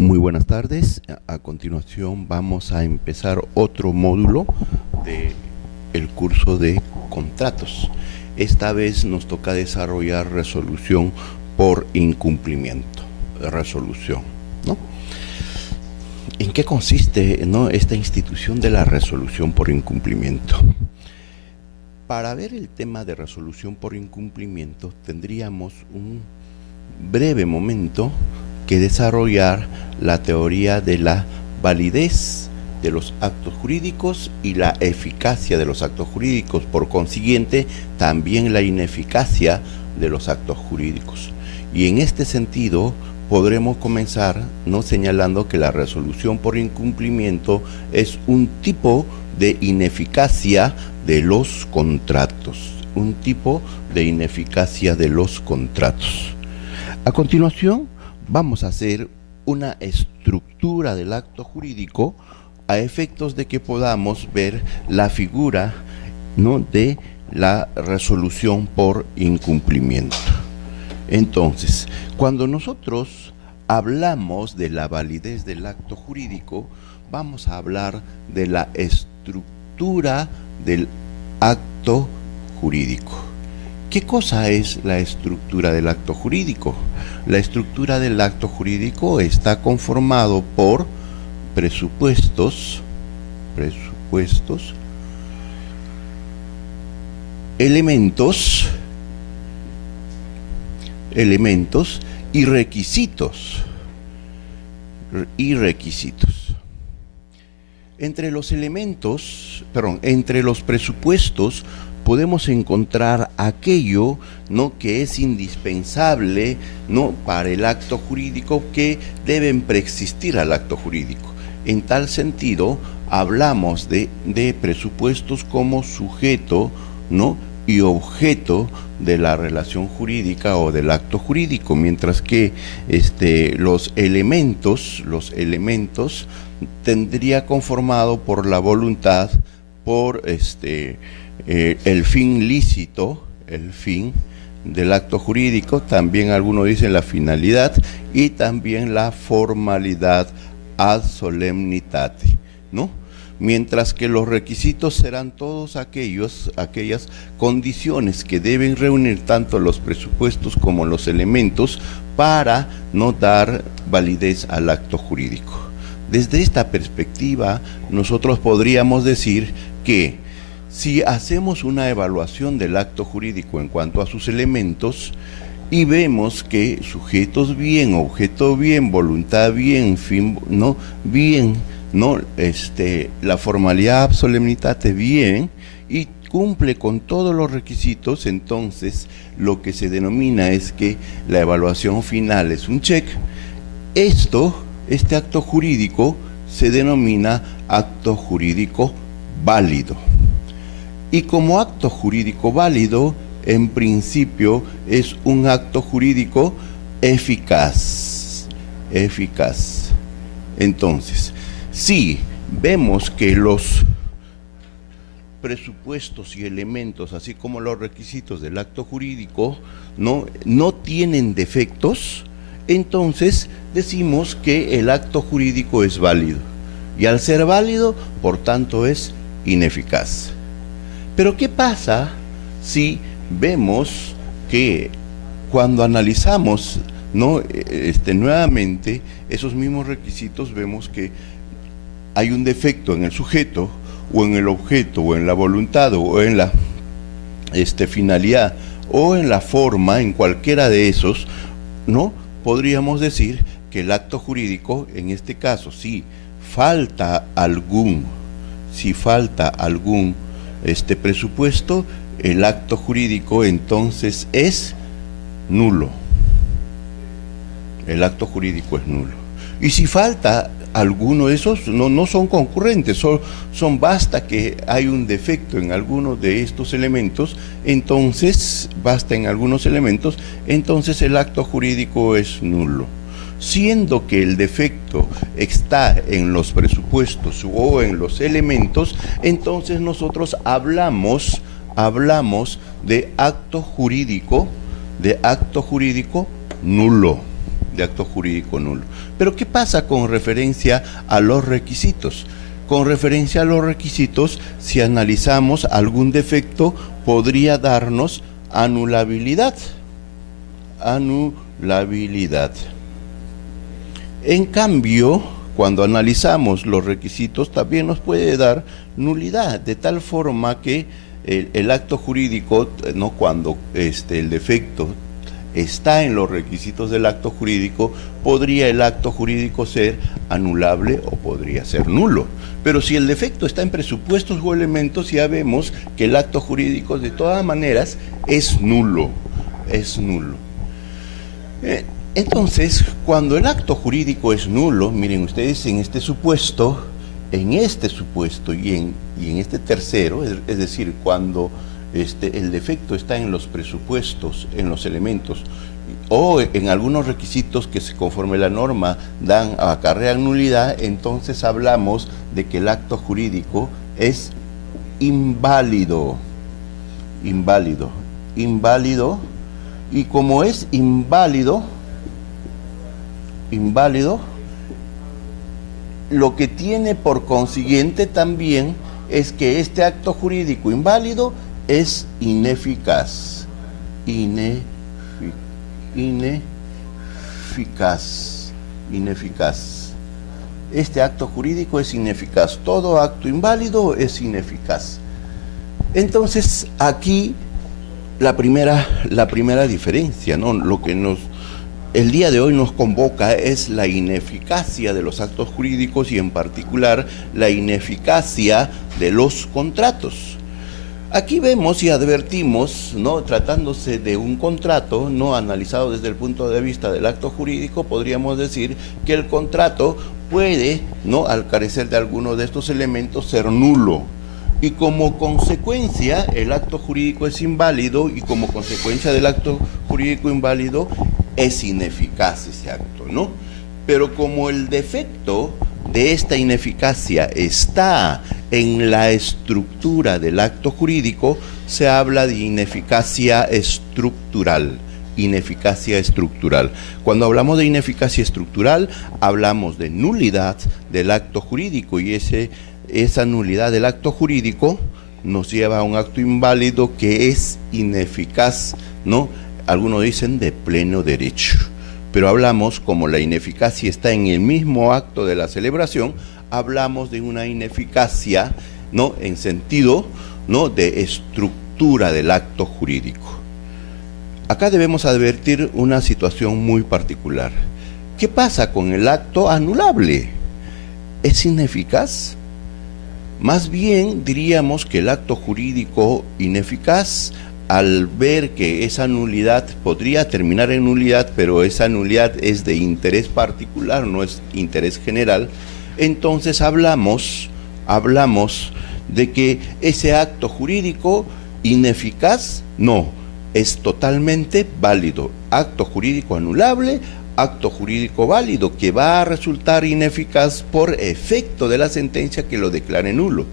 Muy buenas tardes. A continuación vamos a empezar otro módulo del curso de contratos. Esta vez nos toca desarrollar resolución por incumplimiento. Resolución, ¿no? ¿En qué consiste, no, esta institución de la resolución por incumplimiento? Para ver el tema de resolución por incumplimiento tendríamos un breve momento que desarrollar la teoría de la validez de los actos jurídicos y la eficacia de los actos jurídicos, por consiguiente también la ineficacia de los actos jurídicos. Y en este sentido podremos comenzar no señalando que la resolución por incumplimiento es un tipo de ineficacia de los contratos, un tipo de ineficacia de los contratos. A continuación vamos a hacer una estructura del acto jurídico a efectos de que podamos ver la figura, ¿no?, de la resolución por incumplimiento. Entonces, cuando nosotros hablamos de la validez del acto jurídico, vamos a hablar de la estructura del acto jurídico. ¿Qué cosa es la estructura del acto jurídico? La estructura del acto jurídico está conformado por presupuestos, elementos y requisitos. Entre los presupuestos podemos encontrar aquello, ¿no?, que es indispensable, ¿no?, para el acto jurídico, que deben preexistir al acto jurídico. En tal sentido, hablamos de presupuestos como sujeto, ¿no?, y objeto de la relación jurídica o del acto jurídico, mientras que los elementos tendría conformado por la voluntad, por el fin lícito, el fin del acto jurídico, también algunos dicen la finalidad, y también la formalidad ad solemnitate, ¿no? Mientras que los requisitos serán todos aquellas condiciones que deben reunir tanto los presupuestos como los elementos para no dar validez al acto jurídico. Desde esta perspectiva, nosotros podríamos decir que si hacemos una evaluación del acto jurídico en cuanto a sus elementos y vemos que sujetos bien, objeto bien, voluntad bien, fin no bien, no, la formalidad ab solemnitate bien y cumple con todos los requisitos, entonces lo que se denomina es que la evaluación final es un check. Este acto jurídico se denomina acto jurídico válido. Y como acto jurídico válido, en principio es un acto jurídico eficaz. Entonces, si vemos que los presupuestos y elementos, así como los requisitos del acto jurídico, no tienen defectos, entonces decimos que el acto jurídico es válido. Y al ser válido, por tanto, es ineficaz. Pero ¿qué pasa si vemos que cuando analizamos, ¿no?, nuevamente esos mismos requisitos, vemos que hay un defecto en el sujeto, o en el objeto, o en la voluntad, o en la finalidad, o en la forma, en cualquiera de esos, ¿no?, podríamos decir que el acto jurídico, en este caso, si falta algún presupuesto, el acto jurídico entonces es nulo. El acto jurídico es nulo. Y si falta alguno de esos, no son concurrentes, basta que hay un defecto en alguno de estos elementos, entonces el acto jurídico es nulo. Siendo que el defecto está en los presupuestos o en los elementos, entonces nosotros hablamos de acto jurídico nulo. de acto jurídico nulo. Pero ¿qué pasa con referencia a los requisitos? Con referencia a los requisitos, si analizamos algún defecto, podría darnos anulabilidad. Anulabilidad. En cambio, cuando analizamos los requisitos, también nos puede dar nulidad, de tal forma que el acto jurídico, ¿no? Cuando el defecto está en los requisitos del acto jurídico, podría el acto jurídico ser anulable o podría ser nulo. Pero si el defecto está en presupuestos o elementos, ya vemos que el acto jurídico de todas maneras es nulo. Es nulo. Entonces, cuando el acto jurídico es nulo, miren ustedes, en este supuesto y en este tercero, es decir, cuando el defecto está en los presupuestos, en los elementos, o en algunos requisitos que conforme la norma acarrean nulidad, entonces hablamos de que el acto jurídico es inválido. Inválido, y como es inválido, lo que tiene por consiguiente también es que este acto jurídico inválido es ineficaz. Ineficaz. Este acto jurídico es ineficaz. Todo acto inválido es ineficaz. Entonces, aquí la primera diferencia, ¿no? Lo que el día de hoy nos convoca es la ineficacia de los actos jurídicos y en particular la ineficacia de los contratos. Aquí vemos y advertimos, ¿no? Tratándose de un contrato, no analizado desde el punto de vista del acto jurídico, podríamos decir que el contrato puede, ¿no? Al carecer de alguno de estos elementos, ser nulo. Y como consecuencia, el acto jurídico es inválido y como consecuencia del acto jurídico inválido es ineficaz ese acto, ¿no? Pero como el defecto de esta ineficacia está en la estructura del acto jurídico, se habla de ineficacia estructural. Ineficacia estructural. Cuando hablamos de ineficacia estructural, hablamos de nulidad del acto jurídico y esa nulidad del acto jurídico nos lleva a un acto inválido que es ineficaz, ¿no? Algunos dicen de pleno derecho. Pero hablamos, como la ineficacia está en el mismo acto de la celebración, hablamos de una ineficacia, ¿no? En sentido, ¿no? De estructura del acto jurídico. Acá debemos advertir una situación muy particular. ¿Qué pasa con el acto anulable? ¿Es ineficaz? Más bien diríamos que el acto jurídico ineficaz, al ver que esa nulidad podría terminar en nulidad, pero esa nulidad es de interés particular, no es interés general, entonces hablamos de que ese acto jurídico ineficaz no, es totalmente válido. Acto jurídico anulable, acto jurídico válido, que va a resultar ineficaz por efecto de la sentencia que lo declare nulo.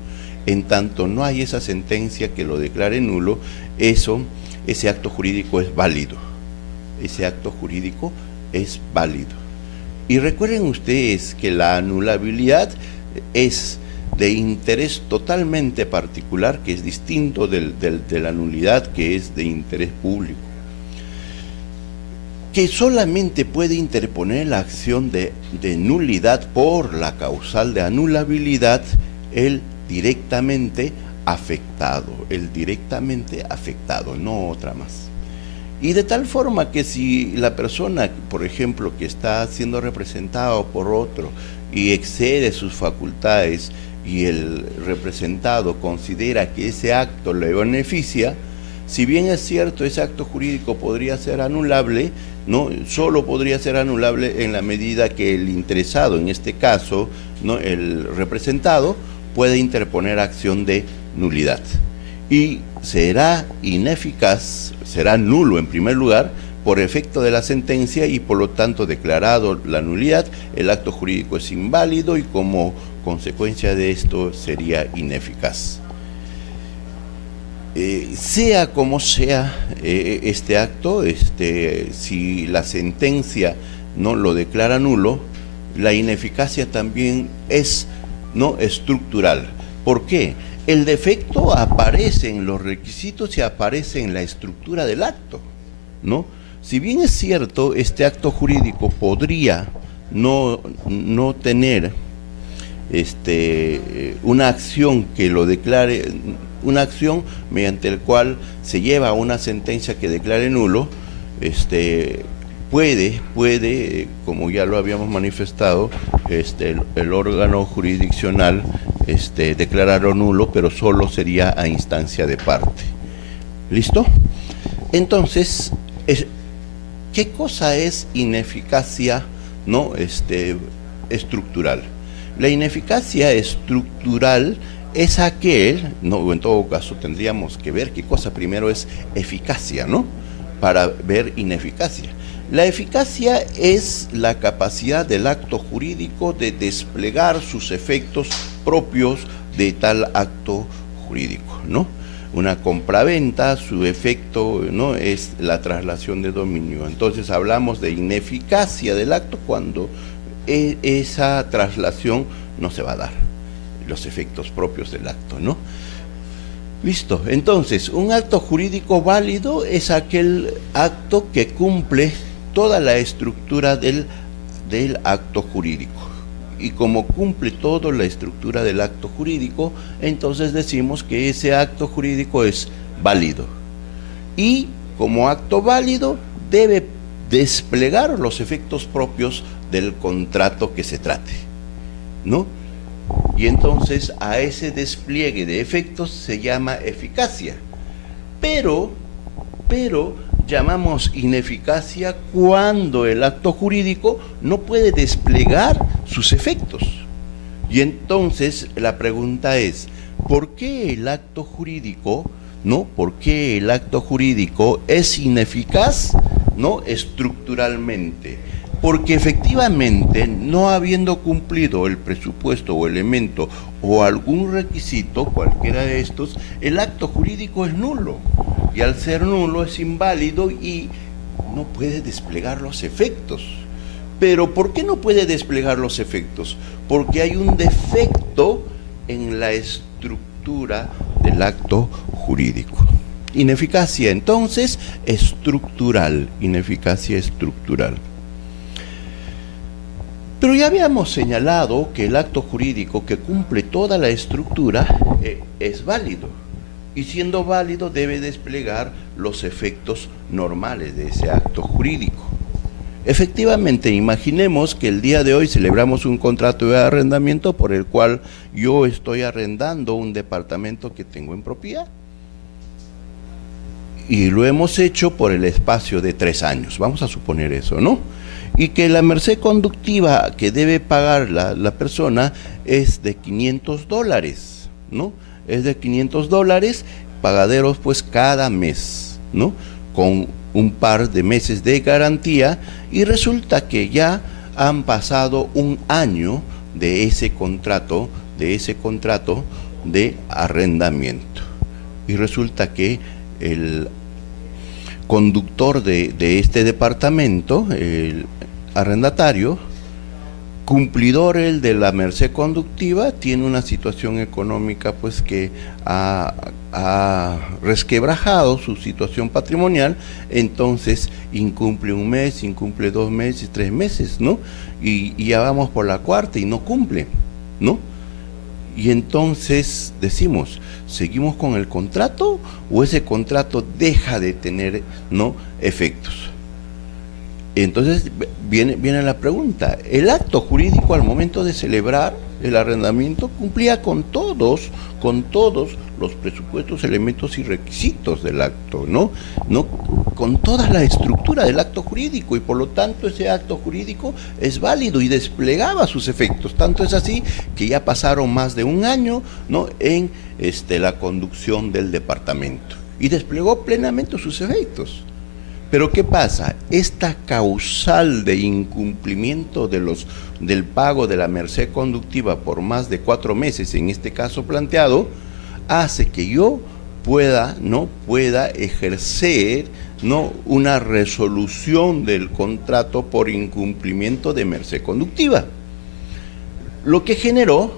En tanto no hay esa sentencia que lo declare nulo, ese acto jurídico es válido. Ese acto jurídico es válido. Y recuerden ustedes que la anulabilidad es de interés totalmente particular, que es distinto de la nulidad, que es de interés público, que solamente puede interponer la acción de nulidad por la causal de anulabilidad el directamente afectado, no otra más. Y de tal forma que si la persona, por ejemplo, que está siendo representado por otro y excede sus facultades y el representado considera que ese acto le beneficia, si bien es cierto ese acto jurídico podría ser anulable, ¿no? Solo podría ser anulable en la medida que el interesado, en este caso, ¿no? El representado, puede interponer acción de nulidad. Y será ineficaz, será nulo en primer lugar, por efecto de la sentencia y por lo tanto declarado la nulidad, el acto jurídico es inválido y como consecuencia de esto sería ineficaz. Sea como sea este acto, si la sentencia no lo declara nulo, la ineficacia también es, ¿no?, estructural. ¿Por qué? El defecto aparece en los requisitos y aparece en la estructura del acto, ¿no? Si bien es cierto, este acto jurídico podría no tener una acción que lo declare, una acción mediante el cual se lleva a una sentencia que declare nulo, puede, como ya lo habíamos manifestado, el órgano jurisdiccional declararlo nulo, pero solo sería a instancia de parte. ¿Listo? Entonces, ¿qué cosa es ineficacia, no, estructural? La ineficacia estructural es aquel, no, en todo caso tendríamos que ver qué cosa primero es eficacia, ¿no?, para ver ineficacia. La eficacia es la capacidad del acto jurídico de desplegar sus efectos propios de tal acto jurídico, ¿no? Una compraventa, su efecto, ¿no?, es la traslación de dominio. Entonces hablamos de ineficacia del acto cuando esa traslación no se va a dar, los efectos propios del acto, ¿no? Listo. Entonces, un acto jurídico válido es aquel acto que cumple toda la estructura del acto jurídico. Y como cumple toda la estructura del acto jurídico, entonces decimos que ese acto jurídico es válido. Y como acto válido debe desplegar los efectos propios del contrato que se trate, ¿no? Y entonces a ese despliegue de efectos se llama eficacia. Pero llamamos ineficacia cuando el acto jurídico no puede desplegar sus efectos. Y entonces la pregunta es, ¿por qué el acto jurídico, no? ¿Por qué el acto jurídico es ineficaz, no, estructuralmente? Porque efectivamente, no habiendo cumplido el presupuesto o elemento o algún requisito, cualquiera de estos, el acto jurídico es nulo. Y al ser nulo es inválido y no puede desplegar los efectos. Pero ¿por qué no puede desplegar los efectos? Porque hay un defecto en la estructura del acto jurídico. Ineficacia, entonces, estructural. Ineficacia estructural. Pero ya habíamos señalado que el acto jurídico que cumple toda la estructura es válido. Y siendo válido debe desplegar los efectos normales de ese acto jurídico. Efectivamente, imaginemos que el día de hoy celebramos un contrato de arrendamiento por el cual yo estoy arrendando un departamento que tengo en propiedad. Y lo hemos hecho por el espacio de 3 años, vamos a suponer eso, ¿no? Y que la merced conductiva que debe pagar la persona es de $500, ¿no? Es de $500, pagaderos pues cada mes, ¿no? Con un par de meses de garantía, y resulta que ya han pasado 1 año de ese contrato de arrendamiento. Y resulta que el conductor de este departamento, el arrendatario, cumplidor el de la merced conductiva, tiene una situación económica pues que ha resquebrajado su situación patrimonial, entonces incumple 1 mes, incumple 2 meses, 3 meses, ¿no? Y ya vamos por la 4ª y no cumple, ¿no? Y entonces decimos, ¿seguimos con el contrato o ese contrato deja de tener, ¿no, efectos? Entonces viene la pregunta, ¿el acto jurídico al momento de celebrar el arrendamiento cumplía con todos los presupuestos, elementos y requisitos del acto, ¿no? Con toda la estructura del acto jurídico, y por lo tanto ese acto jurídico es válido y desplegaba sus efectos? Tanto es así que ya pasaron más de 1 año, ¿no?, en la conducción del departamento y desplegó plenamente sus efectos. Pero ¿qué pasa? Esta causal de incumplimiento del pago de la merced conductiva por más de 4 meses, en este caso planteado, hace que yo pueda ejercer, ¿no?, una resolución del contrato por incumplimiento de merced conductiva. Lo que generó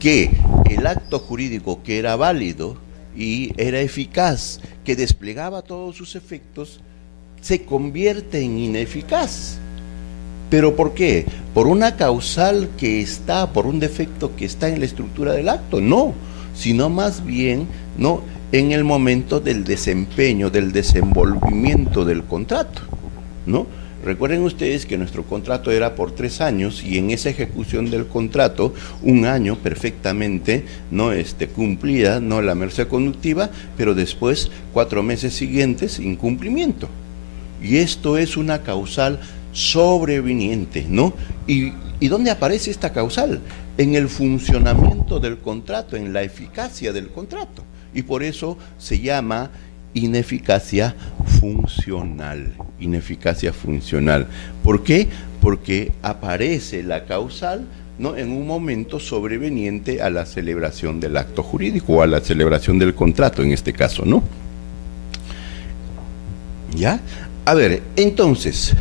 que el acto jurídico que era válido y era eficaz, que desplegaba todos sus efectos, se convierte en ineficaz. ¿Pero por qué? ¿Por una causal que está, por un defecto que está en la estructura del acto? No, sino más bien, ¿no?, en el momento del desempeño, del desenvolvimiento del contrato, ¿no? Recuerden ustedes que nuestro contrato era por 3 años y en esa ejecución del contrato, 1 año perfectamente, ¿no?, cumplida, ¿no?, la merced conductiva, pero después 4 meses siguientes incumplimiento. Y esto es una causal sobreviniente, ¿no? ¿Y dónde aparece esta causal? En el funcionamiento del contrato, en la eficacia del contrato. Y por eso se llama ineficacia funcional. Ineficacia funcional. ¿Por qué? Porque aparece la causal, ¿no?, en un momento sobreveniente a la celebración del acto jurídico o a la celebración del contrato, en este caso, ¿no? ¿Ya? A ver, entonces,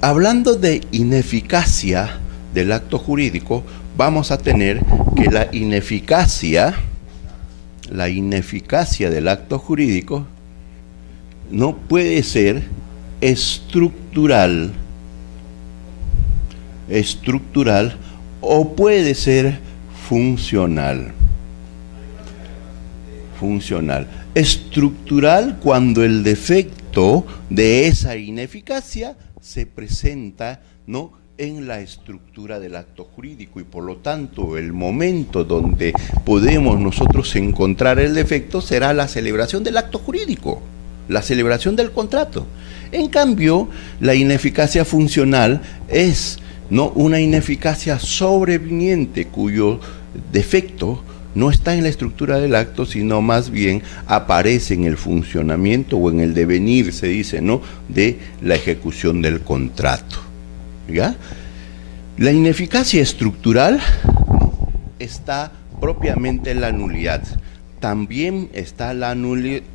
hablando de ineficacia del acto jurídico, vamos a tener que la ineficacia del acto jurídico no puede ser estructural o puede ser funcional. Estructural cuando el defecto de esa ineficacia se presenta, ¿no?, en la estructura del acto jurídico y por lo tanto el momento donde podemos nosotros encontrar el defecto será la celebración del acto jurídico, la celebración del contrato. En cambio, la ineficacia funcional es, ¿no?, una ineficacia sobreviniente cuyo defecto no está en la estructura del acto, sino más bien aparece en el funcionamiento o en el devenir, se dice, ¿no?, de la ejecución del contrato. ¿Ya? La ineficacia estructural, ¿no?, está propiamente en la nulidad. También está la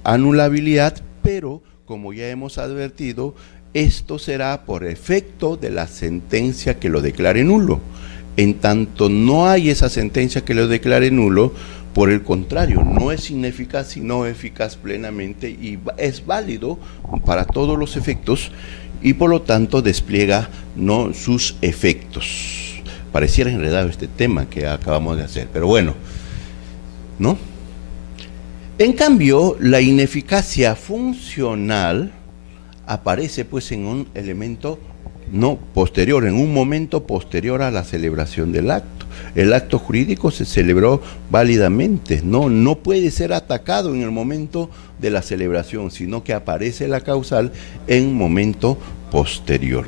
anulabilidad, pero como ya hemos advertido, esto será por efecto de la sentencia que lo declare nulo. En tanto no hay esa sentencia que lo declare nulo, por el contrario, no es ineficaz sino eficaz plenamente y es válido para todos los efectos y por lo tanto despliega, ¿no?, sus efectos. Pareciera enredado este tema que acabamos de hacer, pero bueno, ¿no? En cambio, la ineficacia funcional aparece pues en un elemento no posterior, en un momento posterior a la celebración del acto. El acto jurídico se celebró válidamente, no puede ser atacado en el momento de la celebración, sino que aparece la causal en momento posterior.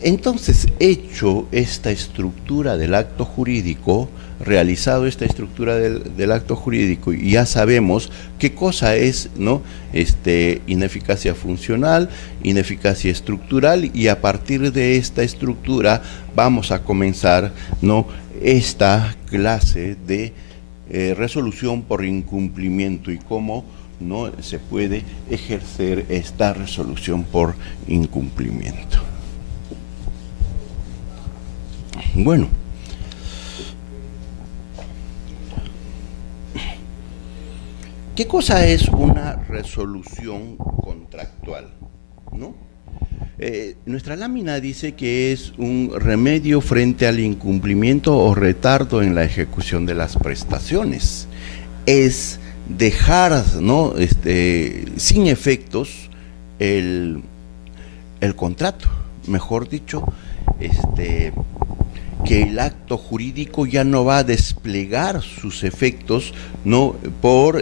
Entonces, hecho esta estructura del acto jurídico, realizado esta estructura del acto jurídico, y ya sabemos qué cosa es, ¿no?, ineficacia funcional, ineficacia estructural, y a partir de esta estructura vamos a comenzar, ¿no?, esta clase de resolución por incumplimiento y cómo no se puede ejercer esta resolución por incumplimiento. Bueno, ¿qué cosa es una resolución contractual? ¿No? Nuestra lámina dice que es un remedio frente al incumplimiento o retardo en la ejecución de las prestaciones. Es dejar, ¿no?, sin efectos el contrato, mejor dicho, que el acto jurídico ya no va a desplegar sus efectos, ¿no?, por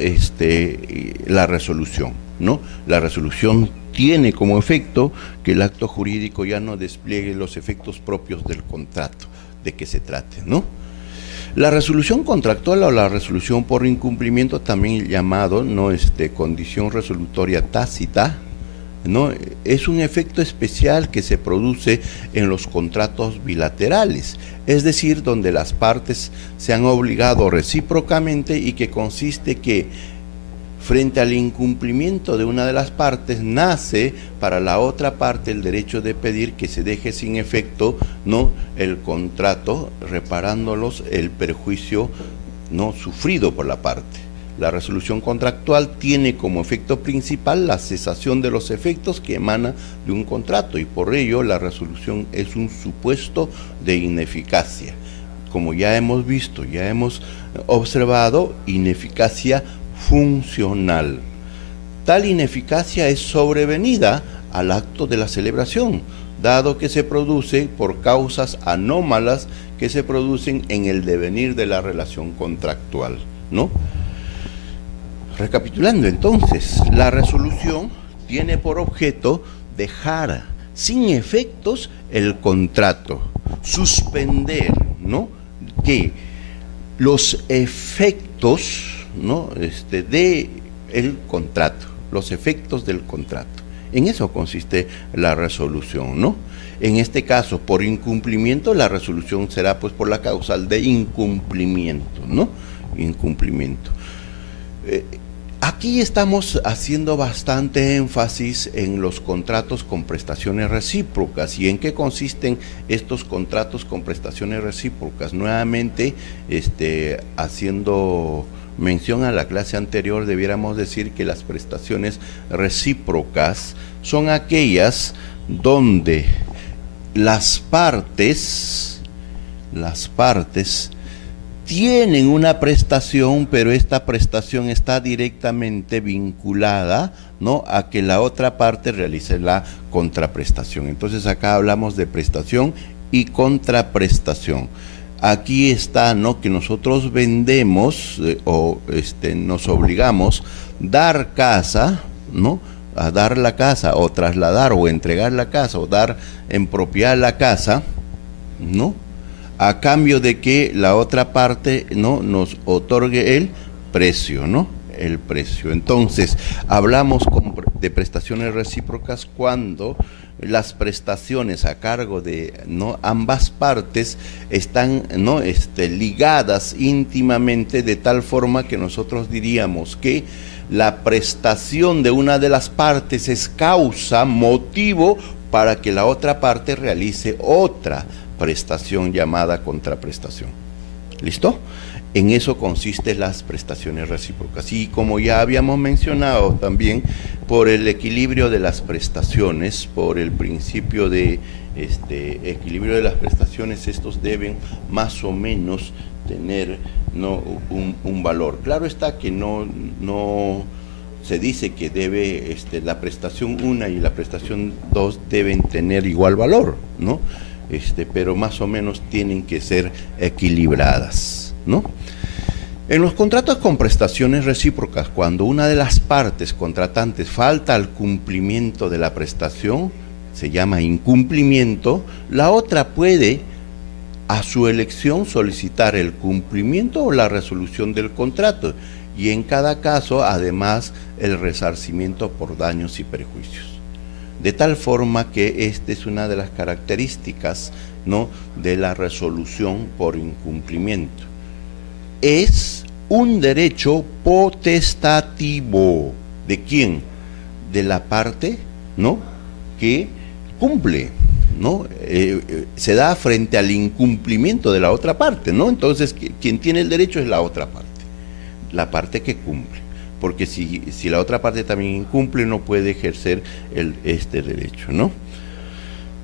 la resolución, ¿no? La resolución tiene como efecto que el acto jurídico ya no despliegue los efectos propios del contrato de que se trate, ¿no? La resolución contractual o la resolución por incumplimiento, también llamado, ¿no?, condición resolutoria tácita, ¿no?, es un efecto especial que se produce en los contratos bilaterales, es decir, donde las partes se han obligado recíprocamente y que consiste que Frente al incumplimiento de una de las partes, nace para la otra parte el derecho de pedir que se deje sin efecto, ¿no?, el contrato, reparándolos el perjuicio, ¿no?, sufrido por la parte. La resolución contractual tiene como efecto principal la cesación de los efectos que emana de un contrato, y por ello la resolución es un supuesto de ineficacia. Como ya hemos visto, ya hemos observado, ineficacia funcional. Tal ineficacia es sobrevenida al acto de la celebración, dado que se produce por causas anómalas que se producen en el devenir de la relación contractual, ¿no? Recapitulando entonces, la resolución tiene por objeto dejar sin efectos el contrato, suspender, ¿no?, que los efectos, ¿no?, de el contrato, los efectos del contrato. En eso consiste la resolución, ¿no? En este caso, por incumplimiento, la resolución será pues por la causal de incumplimiento, ¿no? Incumplimiento. Aquí estamos haciendo bastante énfasis en los contratos con prestaciones recíprocas. ¿Y en qué consisten estos contratos con prestaciones recíprocas? Nuevamente, haciendo mención a la clase anterior, debiéramos decir que las prestaciones recíprocas son aquellas donde las partes tienen una prestación, pero esta prestación está directamente vinculada, ¿no?, a que la otra parte realice la contraprestación. Entonces acá hablamos de prestación y contraprestación. Aquí está, ¿no?, que nosotros vendemos nos obligamos dar casa, ¿no?, a dar la casa, o trasladar o entregar la casa, o dar en propiedad la casa, ¿no?, a cambio de que la otra parte, ¿no?, nos otorgue el precio, ¿no?, el precio. Entonces, hablamos de prestaciones recíprocas cuando las prestaciones a cargo de, ¿no?, ambas partes están, ¿no?, ligadas íntimamente, de tal forma que nosotros diríamos que la prestación de una de las partes es causa, motivo para que la otra parte realice otra prestación llamada contraprestación. ¿Listo? En eso consisten las prestaciones recíprocas. Y como ya habíamos mencionado también, por el equilibrio de las prestaciones, por el principio de equilibrio de las prestaciones, estos deben más o menos tener, ¿no?, un valor. Claro está que no se dice que debe la prestación 1 y la prestación 2 deben tener igual valor, ¿no? Pero más o menos tienen que ser equilibradas, ¿no? En los contratos con prestaciones recíprocas, cuando una de las partes contratantes falta al cumplimiento de la prestación, se llama incumplimiento, la otra puede, a su elección, solicitar el cumplimiento o la resolución del contrato, y en cada caso, además, el resarcimiento por daños y perjuicios. De tal forma que esta es una de las características, ¿no?, de la resolución por incumplimiento. Es un derecho potestativo. ¿De quién? De la parte, ¿no?, que cumple, ¿no? Se da frente al incumplimiento de la otra parte, ¿no? Entonces, quien tiene el derecho es la otra parte, la parte que cumple. Porque si la otra parte también incumple, no puede ejercer este derecho, ¿no?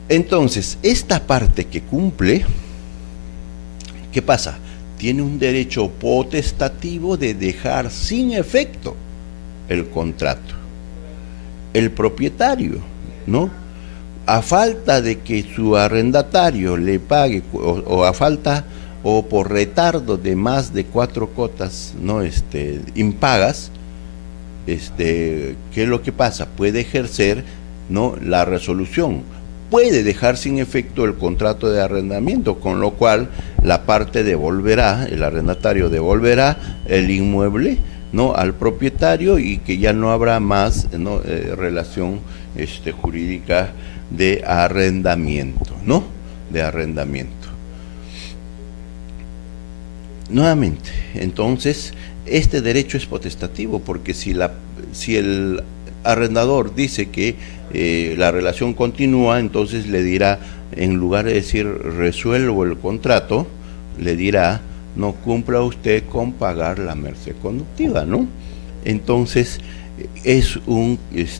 Entonces, esta parte que cumple, ¿qué pasa? Tiene un derecho potestativo de dejar sin efecto el contrato. El propietario, ¿no?, a falta de que su arrendatario le pague, o a falta o por retardo de más de 4 cotas, ¿no?, impagas, ¿qué es lo que pasa? Puede ejercer, ¿no?, la resolución, puede dejar sin efecto el contrato de arrendamiento, con lo cual la parte devolverá, el arrendatario devolverá el inmueble, ¿no?, al propietario, y que ya no habrá más, ¿no?, relación jurídica de arrendamiento, ¿no?, de arrendamiento. Nuevamente, entonces, este derecho es potestativo, porque si el arrendador dice que la relación continúa, entonces le dirá, en lugar de decir resuelvo el contrato, le dirá no cumpla usted con pagar la merced conductiva, ¿no? Entonces, es un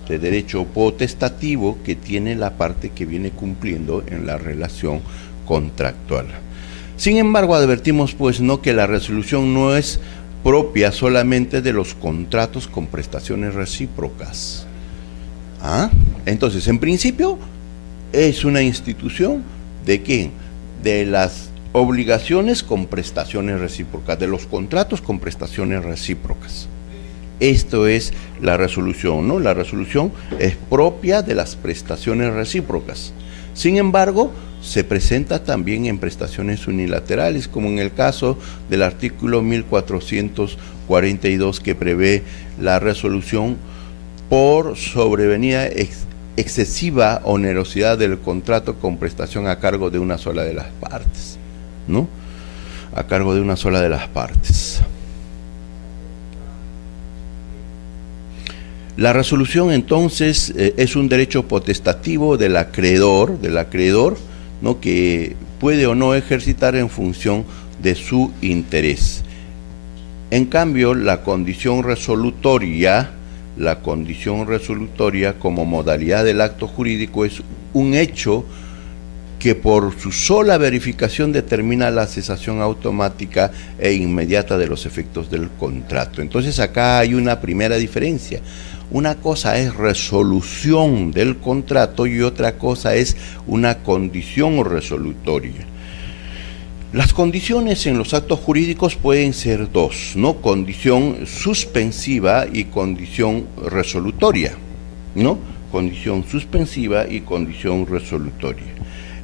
derecho potestativo que tiene la parte que viene cumpliendo en la relación contractual. Sin embargo, advertimos pues no que la resolución no es propia solamente de los contratos con prestaciones recíprocas. ¿Ah? Entonces, en principio, es una institución ¿de quién? De las obligaciones con prestaciones recíprocas, de los contratos con prestaciones recíprocas. Esto es la resolución, ¿no? La resolución es propia de las prestaciones recíprocas. Sin embargo, se presenta también en prestaciones unilaterales, como en el caso del artículo 1442, que prevé la resolución por sobrevenida excesiva onerosidad del contrato con prestación a cargo de una sola de las partes, ¿no? A cargo de una sola de las partes. La resolución entonces es un derecho potestativo del acreedor, ¿no? Que puede o no ejercitar en función de su interés. En cambio, la condición resolutoria como modalidad del acto jurídico es un hecho que por su sola verificación determina la cesación automática e inmediata de los efectos del contrato. Entonces acá hay una primera diferencia. Una cosa es resolución del contrato y otra cosa es una condición resolutoria. Las condiciones en los actos jurídicos pueden ser dos, ¿no? Condición suspensiva y condición resolutoria, ¿no? Condición suspensiva y condición resolutoria.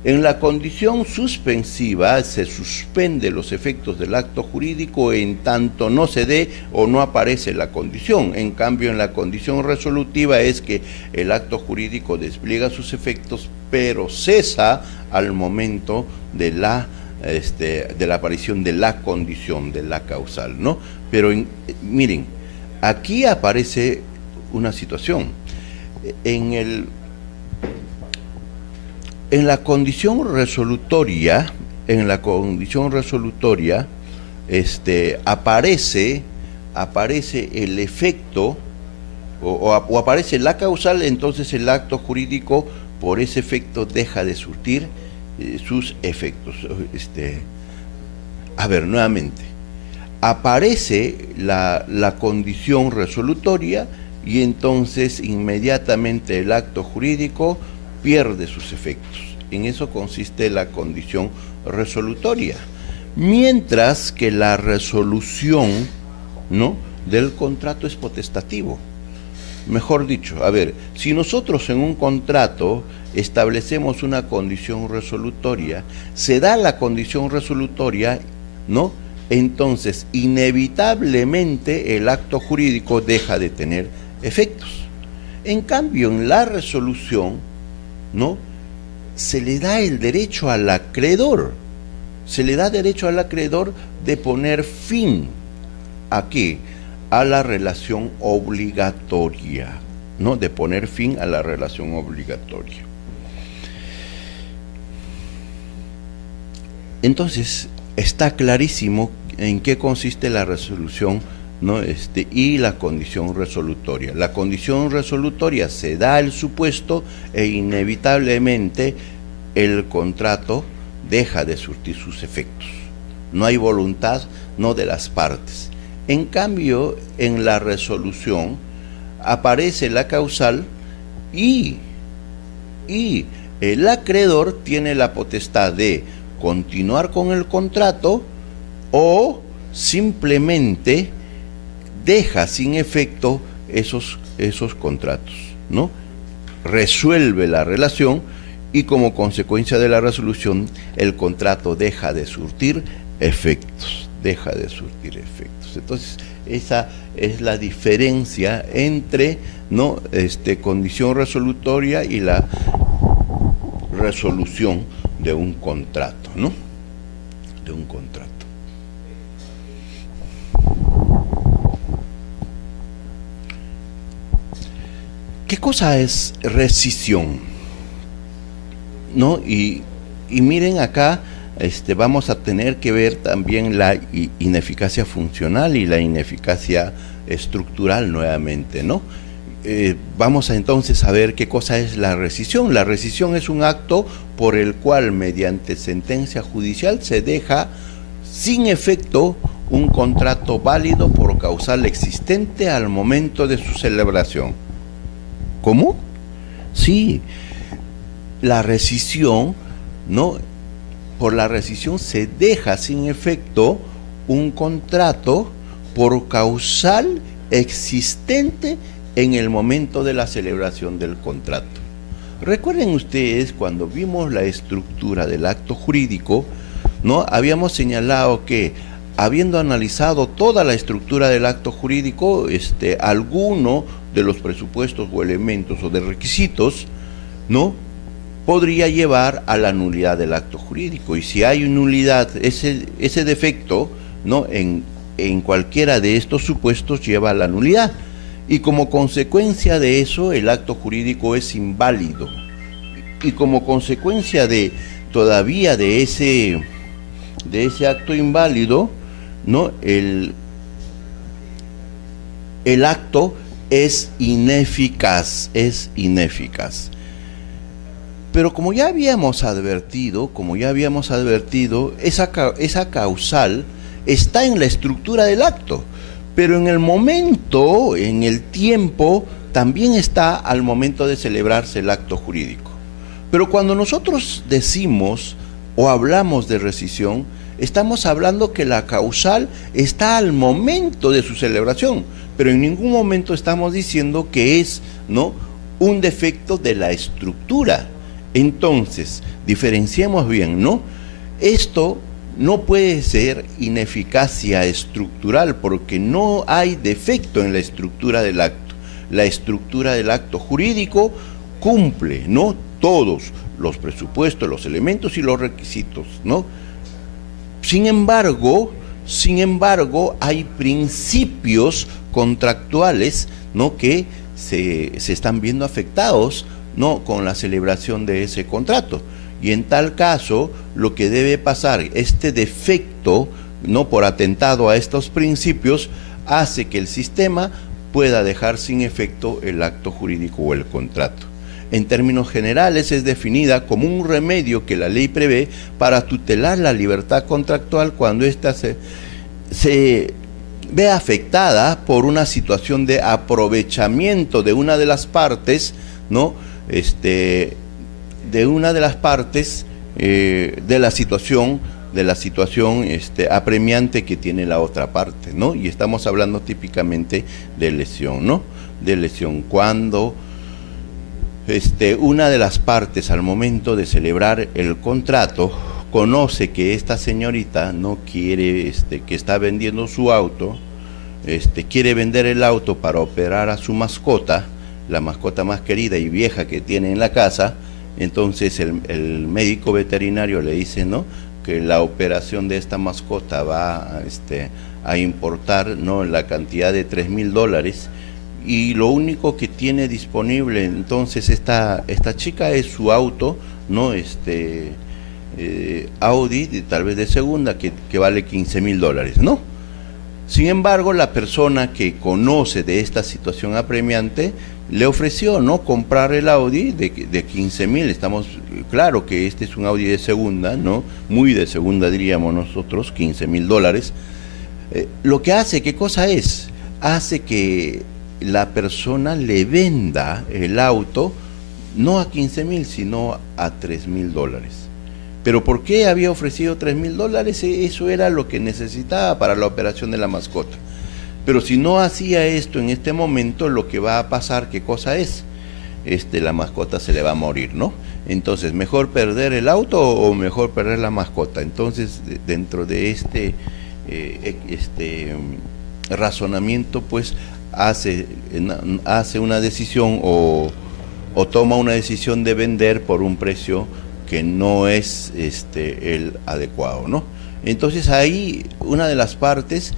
En la condición suspensiva se suspende los efectos del acto jurídico en tanto no se dé o no aparece la condición. En cambio, en la condición resolutiva es que el acto jurídico despliega sus efectos, pero cesa al momento de la aparición de la condición, de la causal, ¿no? Pero miren, aquí aparece una situación. En la condición resolutoria, aparece el efecto o aparece la causal, entonces el acto jurídico por ese efecto deja de surtir sus efectos. A ver, nuevamente, aparece la condición resolutoria y entonces inmediatamente el acto jurídico pierde sus efectos. En eso consiste la condición resolutoria. Mientras que la resolución, ¿no?, del contrato es potestativo. Mejor dicho, a ver, si nosotros en un contrato establecemos una condición resolutoria, se da la condición resolutoria, ¿no?, entonces inevitablemente el acto jurídico deja de tener efectos. En cambio, en la resolución, ¿no?, se le da el derecho al acreedor, de poner fin ¿a qué? A la relación obligatoria, ¿no?, de poner fin a la relación obligatoria. Entonces, está clarísimo en qué consiste la resolución, ¿no?, y la condición resolutoria. La condición resolutoria se da el supuesto e inevitablemente el contrato deja de surtir sus efectos. No hay voluntad, no de las partes. En cambio, en la resolución aparece la causal y el acreedor tiene la potestad de continuar con el contrato o simplemente deja sin efecto esos contratos, ¿no? Resuelve la relación y como consecuencia de la resolución el contrato deja de surtir efectos. Entonces, esa es la diferencia entre, ¿no?, condición resolutoria y la resolución de un contrato, ¿no?, de un contrato. ¿Qué cosa es rescisión? ¿No? Y miren acá, vamos a tener que ver también la ineficacia funcional y la ineficacia estructural nuevamente, ¿no? Vamos a entonces a ver qué cosa es la rescisión. La rescisión es un acto por el cual mediante sentencia judicial se deja sin efecto un contrato válido por causal existente al momento de su celebración. ¿Cómo? Sí, la rescisión, ¿no? Por la rescisión se deja sin efecto un contrato por causal existente en el momento de la celebración del contrato. Recuerden ustedes cuando vimos la estructura del acto jurídico, ¿no? Habíamos señalado que, habiendo analizado toda la estructura del acto jurídico, alguno de los presupuestos o elementos o de requisitos, ¿no?, podría llevar a la nulidad del acto jurídico. Y si hay nulidad, ese defecto, ¿no?, en cualquiera de estos supuestos lleva a la nulidad. Y como consecuencia de eso, el acto jurídico es inválido. Y como consecuencia de ese acto inválido, ¿no?, el acto es ineficaz. Pero como ya habíamos advertido, esa causal está en la estructura del acto, pero en el momento, en el tiempo, también está al momento de celebrarse el acto jurídico. Pero cuando nosotros decimos o hablamos de rescisión, estamos hablando que la causal está al momento de su celebración, pero en ningún momento estamos diciendo que es, ¿no?, un defecto de la estructura. Entonces, diferenciemos bien, ¿no? Esto no puede ser ineficacia estructural porque no hay defecto en la estructura del acto. La estructura del acto jurídico cumple, ¿no?, todos los presupuestos, los elementos y los requisitos, ¿no? Sin embargo, hay principios contractuales, ¿no?, que se están viendo afectados, ¿no?, con la celebración de ese contrato. Y en tal caso, lo que debe pasar, este defecto, ¿no?, por atentado a estos principios, hace que el sistema pueda dejar sin efecto el acto jurídico o el contrato. En términos generales, es definida como un remedio que la ley prevé para tutelar la libertad contractual cuando ésta se ve afectada por una situación de aprovechamiento de una de las partes, ¿no?, de la situación apremiante que tiene la otra parte, ¿no? Y estamos hablando típicamente de lesión, ¿no? De lesión cuando una de las partes al momento de celebrar el contrato conoce que esta señorita no quiere, que está vendiendo su auto, quiere vender el auto para operar a su mascota, la mascota más querida y vieja que tiene en la casa. Entonces el médico veterinario le dice, ¿no?, que la operación de esta mascota va a importar, ¿no?, la cantidad de $3,000, y lo único que tiene disponible entonces esta chica es su auto, ¿no?, Audi, tal vez de segunda, que vale $15,000, ¿no? Sin embargo, la persona que conoce de esta situación apremiante le ofreció, ¿no?, comprar el Audi de 15,000. Estamos claro que este es un Audi de segunda, ¿no?, muy de segunda diríamos nosotros, $15,000. Lo que hace, ¿qué cosa es? Hace que la persona le venda el auto no a 15,000, sino a $3,000. ¿Pero por qué había ofrecido $3,000? Eso era lo que necesitaba para la operación de la mascota. Pero si no hacía esto en este momento, lo que va a pasar, ¿qué cosa es? La mascota se le va a morir, ¿no? Entonces, ¿mejor perder el auto o mejor perder la mascota? Entonces, dentro de este razonamiento, pues, hace una decisión o toma una decisión de vender por un precio que no es el adecuado, ¿no? Entonces ahí una de las partes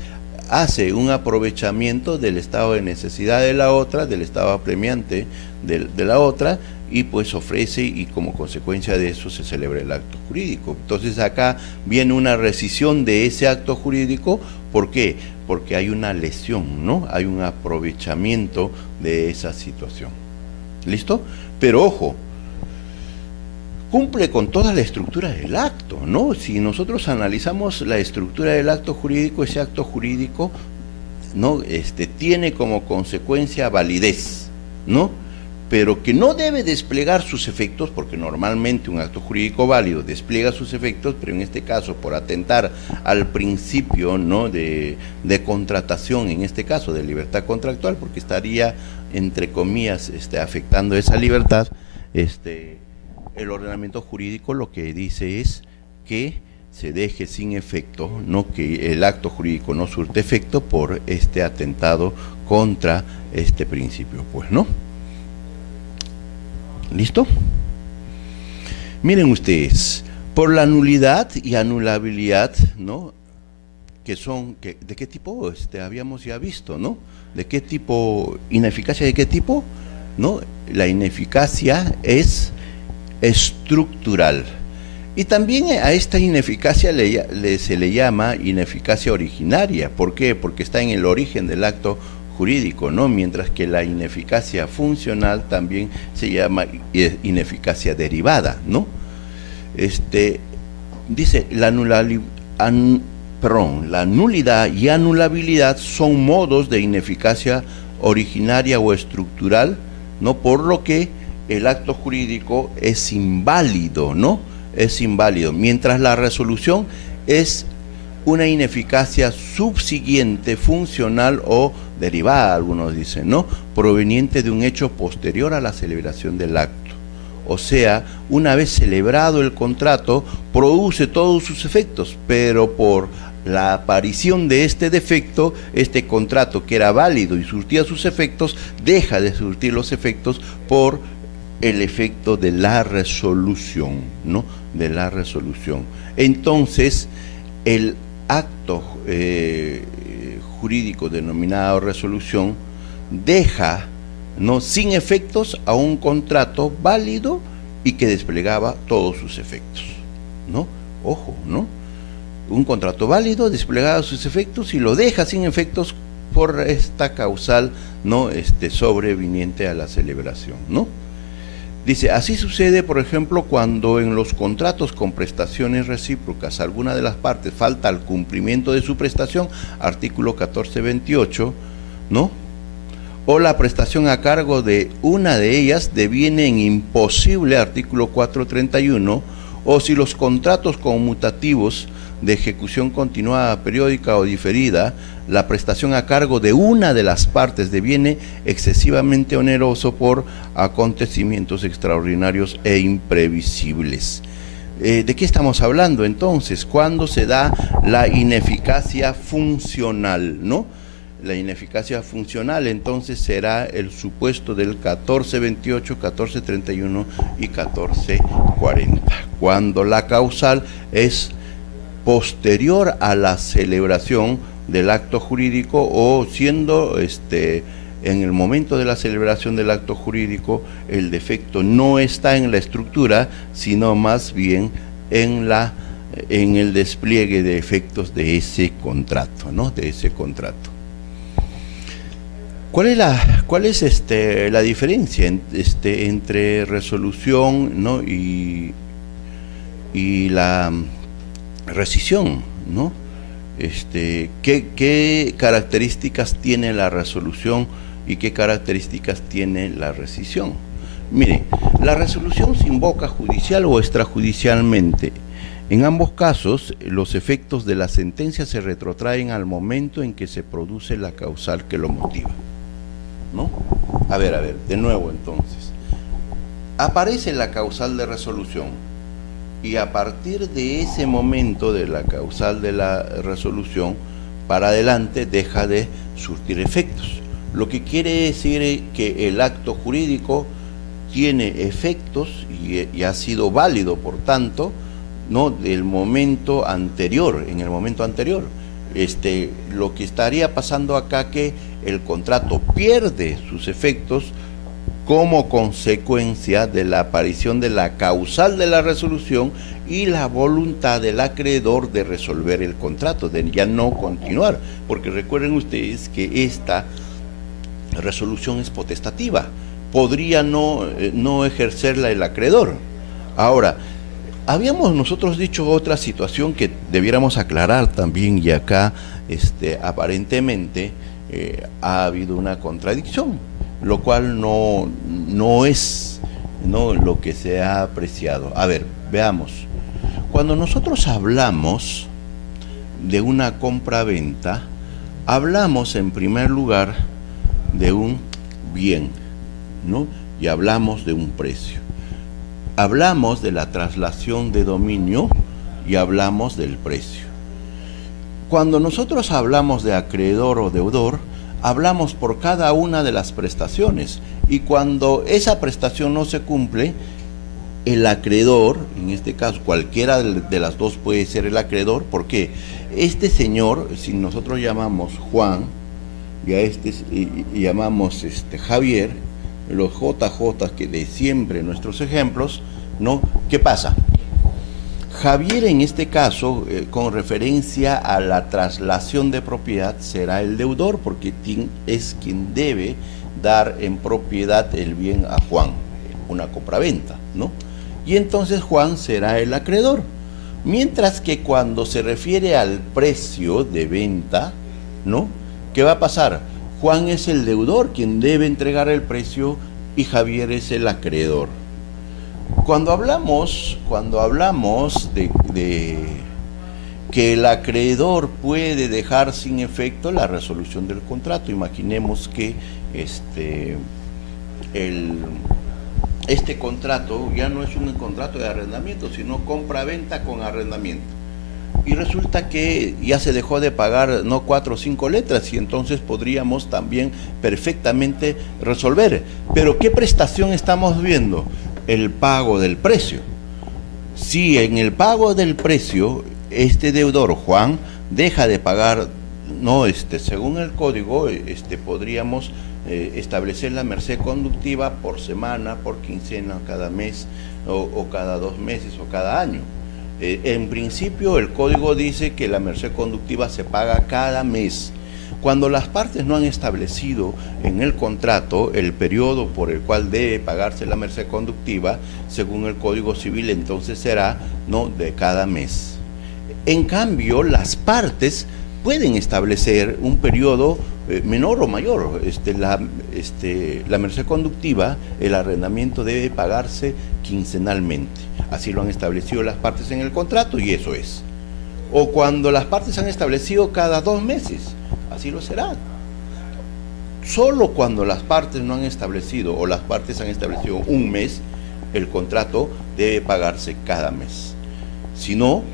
hace un aprovechamiento del estado de necesidad de la otra, del estado apremiante de la otra, y pues ofrece, y como consecuencia de eso se celebra el acto jurídico. Entonces acá viene una rescisión de ese acto jurídico. ¿Por qué? Porque hay una lesión, ¿no? Hay un aprovechamiento de esa situación. ¿Listo? Pero ojo, cumple con toda la estructura del acto, ¿no? Si nosotros analizamos la estructura del acto jurídico, ese acto jurídico, ¿no? Tiene como consecuencia validez, ¿no? Pero que no debe desplegar sus efectos, porque normalmente un acto jurídico válido despliega sus efectos, pero en este caso, por atentar al principio, ¿no?, de contratación, en este caso de libertad contractual, porque estaría, entre comillas, afectando esa libertad, el ordenamiento jurídico lo que dice es que se deje sin efecto, ¿no?, que el acto jurídico no surte efecto por este atentado contra este principio, pues, ¿no? ¿Listo? Miren ustedes, por la nulidad y anulabilidad, ¿no?, ¿de qué tipo? Habíamos ya visto, ¿no? ¿De qué tipo? ¿Ineficacia de qué tipo? ¿No? La ineficacia es estructural. Y también a esta ineficacia se le llama ineficacia originaria. ¿Por qué? Porque está en el origen del acto jurídico, ¿no? Mientras que la ineficacia funcional también se llama ineficacia derivada, ¿no? Dice, la nulidad y anulabilidad son modos de ineficacia originaria o estructural, ¿no? Por lo que el acto jurídico es inválido, ¿no? Es inválido, mientras la resolución es una ineficacia subsiguiente, funcional o derivada, algunos dicen, ¿no?, proveniente de un hecho posterior a la celebración del acto. O sea, una vez celebrado el contrato, produce todos sus efectos, pero por la aparición de este defecto, este contrato que era válido y surtía sus efectos, deja de surtir los efectos por el efecto de la resolución, ¿no?, de la resolución. Entonces, el acto jurídico denominado resolución deja, ¿no?, sin efectos a un contrato válido y que desplegaba todos sus efectos, ¿no? Ojo, ¿no? Un contrato válido desplegaba sus efectos y lo deja sin efectos por esta causal, ¿no?, sobreviniente a la celebración, ¿no? Dice, así sucede, por ejemplo, cuando en los contratos con prestaciones recíprocas alguna de las partes falta al cumplimiento de su prestación, artículo 1428, ¿no?, o la prestación a cargo de una de ellas deviene en imposible, artículo 431, o si los contratos conmutativos de ejecución continuada, periódica o diferida, la prestación a cargo de una de las partes deviene excesivamente oneroso por acontecimientos extraordinarios e imprevisibles. ¿De qué estamos hablando entonces? Cuando se da la ineficacia funcional, ¿no? La ineficacia funcional entonces será el supuesto del 1428, 1431 y 1440, cuando la causal es posterior a la celebración del acto jurídico o siendo en el momento de la celebración del acto jurídico el defecto no está en la estructura, sino más bien en el despliegue de efectos de ese contrato, ¿no?, de ese contrato. ¿Cuál es la diferencia entre resolución, ¿no?, y la rescisión, ¿no? ¿Qué características tiene la resolución y qué características tiene la rescisión? Mire, la resolución se invoca judicial o extrajudicialmente. En ambos casos, los efectos de la sentencia se retrotraen al momento en que se produce la causal que lo motiva, ¿no? A ver, de nuevo entonces. Aparece la causal de resolución. Y a partir de ese momento de la causal de la resolución, para adelante deja de surtir efectos. Lo que quiere decir que el acto jurídico tiene efectos y ha sido válido, por tanto, ¿no?, del momento anterior, en el momento anterior. Lo que estaría pasando acá que el contrato pierde sus efectos como consecuencia de la aparición de la causal de la resolución y la voluntad del acreedor de resolver el contrato, de ya no continuar, porque recuerden ustedes que esta resolución es potestativa, podría no ejercerla el acreedor. Ahora, habíamos nosotros dicho otra situación que debiéramos aclarar también, y acá aparentemente ha habido una contradicción, lo cual no es lo que se ha apreciado. A ver, veamos. Cuando nosotros hablamos de una compra-venta, hablamos en primer lugar de un bien, ¿no? Y hablamos de un precio. Hablamos de la traslación de dominio y hablamos del precio. Cuando nosotros hablamos de acreedor o deudor, hablamos por cada una de las prestaciones, y cuando esa prestación no se cumple, el acreedor, en este caso cualquiera de las dos puede ser el acreedor, porque este señor, si nosotros llamamos Juan y a llamamos Javier, los JJ que de siempre nuestros ejemplos, ¿no? ¿Qué pasa? Javier en este caso, con referencia a la traslación de propiedad, será el deudor, porque es quien debe dar en propiedad el bien a Juan, una compraventa, ¿no? Y entonces Juan será el acreedor. Mientras que cuando se refiere al precio de venta, ¿no? ¿Qué va a pasar? Juan es el deudor, quien debe entregar el precio, y Javier es el acreedor. Cuando hablamos de que el acreedor puede dejar sin efecto la resolución del contrato, imaginemos que este contrato ya no es un contrato de arrendamiento, sino compra-venta con arrendamiento. Y resulta que ya se dejó de pagar 4 o 5 letras, y entonces podríamos también perfectamente resolver. Pero ¿qué prestación estamos viendo? El pago del precio. Si en el pago del precio este deudor, Juan, deja de pagar, según el código, podríamos establecer la merced conductiva por semana, por quincena, cada mes, o cada 2 meses, o cada año. En principio el código dice que la merced conductiva se paga cada mes. Cuando las partes no han establecido en el contrato el periodo por el cual debe pagarse la merced conductiva, según el Código Civil, entonces será de cada mes. En cambio, las partes pueden establecer un periodo menor o mayor. La merced conductiva, el arrendamiento debe pagarse quincenalmente. Así lo han establecido las partes en el contrato, y eso es. O cuando las partes han establecido cada 2 meses, así lo será. Solo cuando las partes no han establecido, o las partes han establecido un mes, el contrato debe pagarse cada mes. Si no,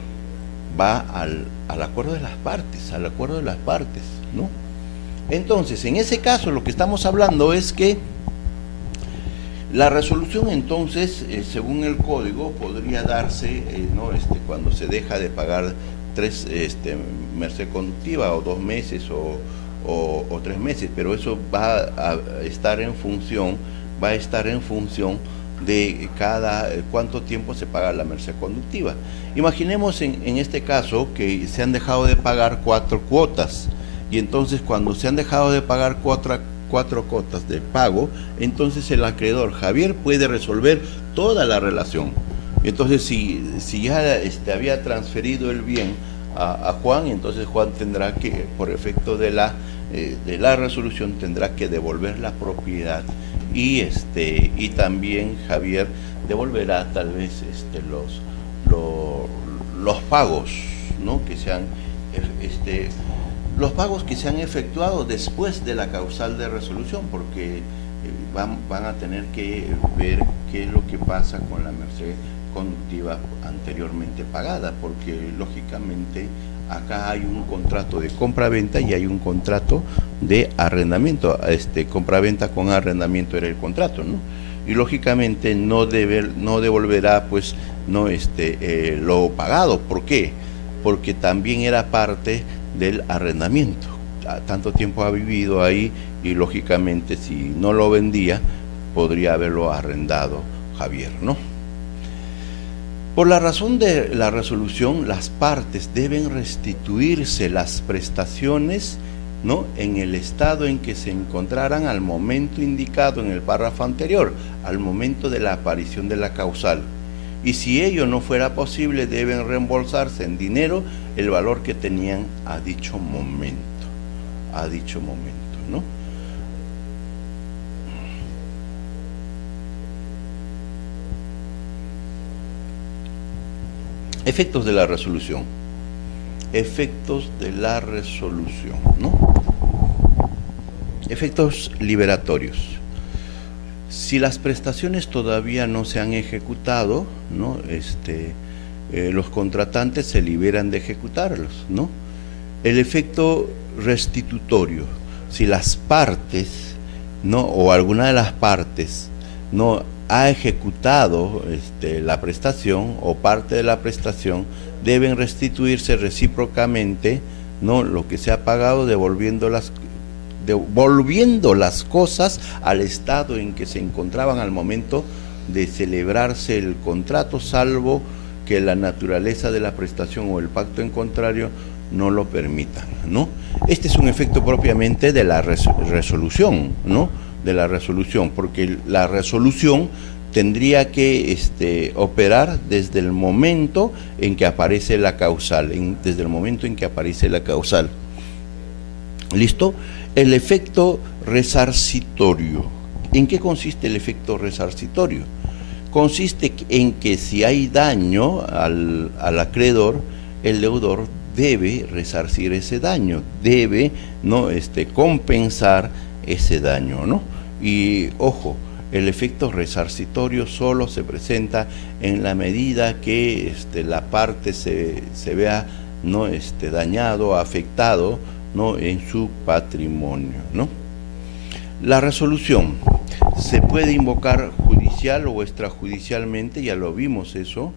va al acuerdo de las partes, ¿no? Entonces, en ese caso, lo que estamos hablando es que la resolución, entonces, según el código, podría darse cuando se deja de pagar 3 merced conductiva, o 2 meses, o 3 meses, pero eso va a estar en función de cuánto tiempo se paga la merced conductiva. Imaginemos en este caso que se han dejado de pagar 4 cuotas, y entonces cuando se han dejado de pagar 4 cuotas de pago, entonces el acreedor Javier puede resolver toda la relación. Entonces si ya había transferido el bien a Juan, entonces Juan tendrá que, por efecto de la resolución, tendrá que devolver la propiedad, y también Javier devolverá tal vez los pagos, ¿no? que sean los pagos que se han efectuado después de la causal de resolución, porque van a tener que ver qué es lo que pasa con la merced conductiva anteriormente pagada, porque lógicamente acá hay un contrato de compra-venta y hay un contrato de arrendamiento. Compra-venta con arrendamiento era el contrato, ¿no? Y lógicamente no devolverá lo pagado. ¿Por qué? Porque también era parte del arrendamiento. Tanto tiempo ha vivido ahí y lógicamente si no lo vendía, podría haberlo arrendado Javier, ¿no? Por la razón de la resolución, las partes deben restituirse las prestaciones, ¿no?, en el estado en que se encontraran al momento indicado en el párrafo anterior, al momento de la aparición de la causal. Y si ello no fuera posible, deben reembolsarse en dinero el valor que tenían a dicho momento, ¿no? Efectos de la resolución. Efectos de la resolución, ¿no? Efectos liberatorios. Si las prestaciones todavía no se han ejecutado, ¿no?, los contratantes se liberan de ejecutarlos, ¿no? El efecto restitutorio. Si las partes, ¿no?, o alguna de las partes no ha ejecutado la prestación o parte de la prestación, deben restituirse recíprocamente, ¿no?, lo que se ha pagado, devolviendo las cosas al estado en que se encontraban al momento de celebrarse el contrato, salvo que la naturaleza de la prestación o el pacto en contrario no lo permitan, ¿no? Este es un efecto propiamente de la resolución, ¿no?, de la resolución, porque la resolución tendría que operar desde el momento en que aparece la causal, desde el momento en que aparece la causal. ¿Listo? El efecto resarcitorio. ¿En qué consiste el efecto resarcitorio? Consiste en que si hay daño al acreedor, el deudor debe resarcir ese daño, debe, ¿no?, compensar ese daño, ¿no? Y ojo, el efecto resarcitorio solo se presenta en la medida que la parte se vea, ¿no?, dañado, afectado, ¿no?, en su patrimonio, ¿no? La resolución se puede invocar judicial o extrajudicialmente, ya lo vimos eso.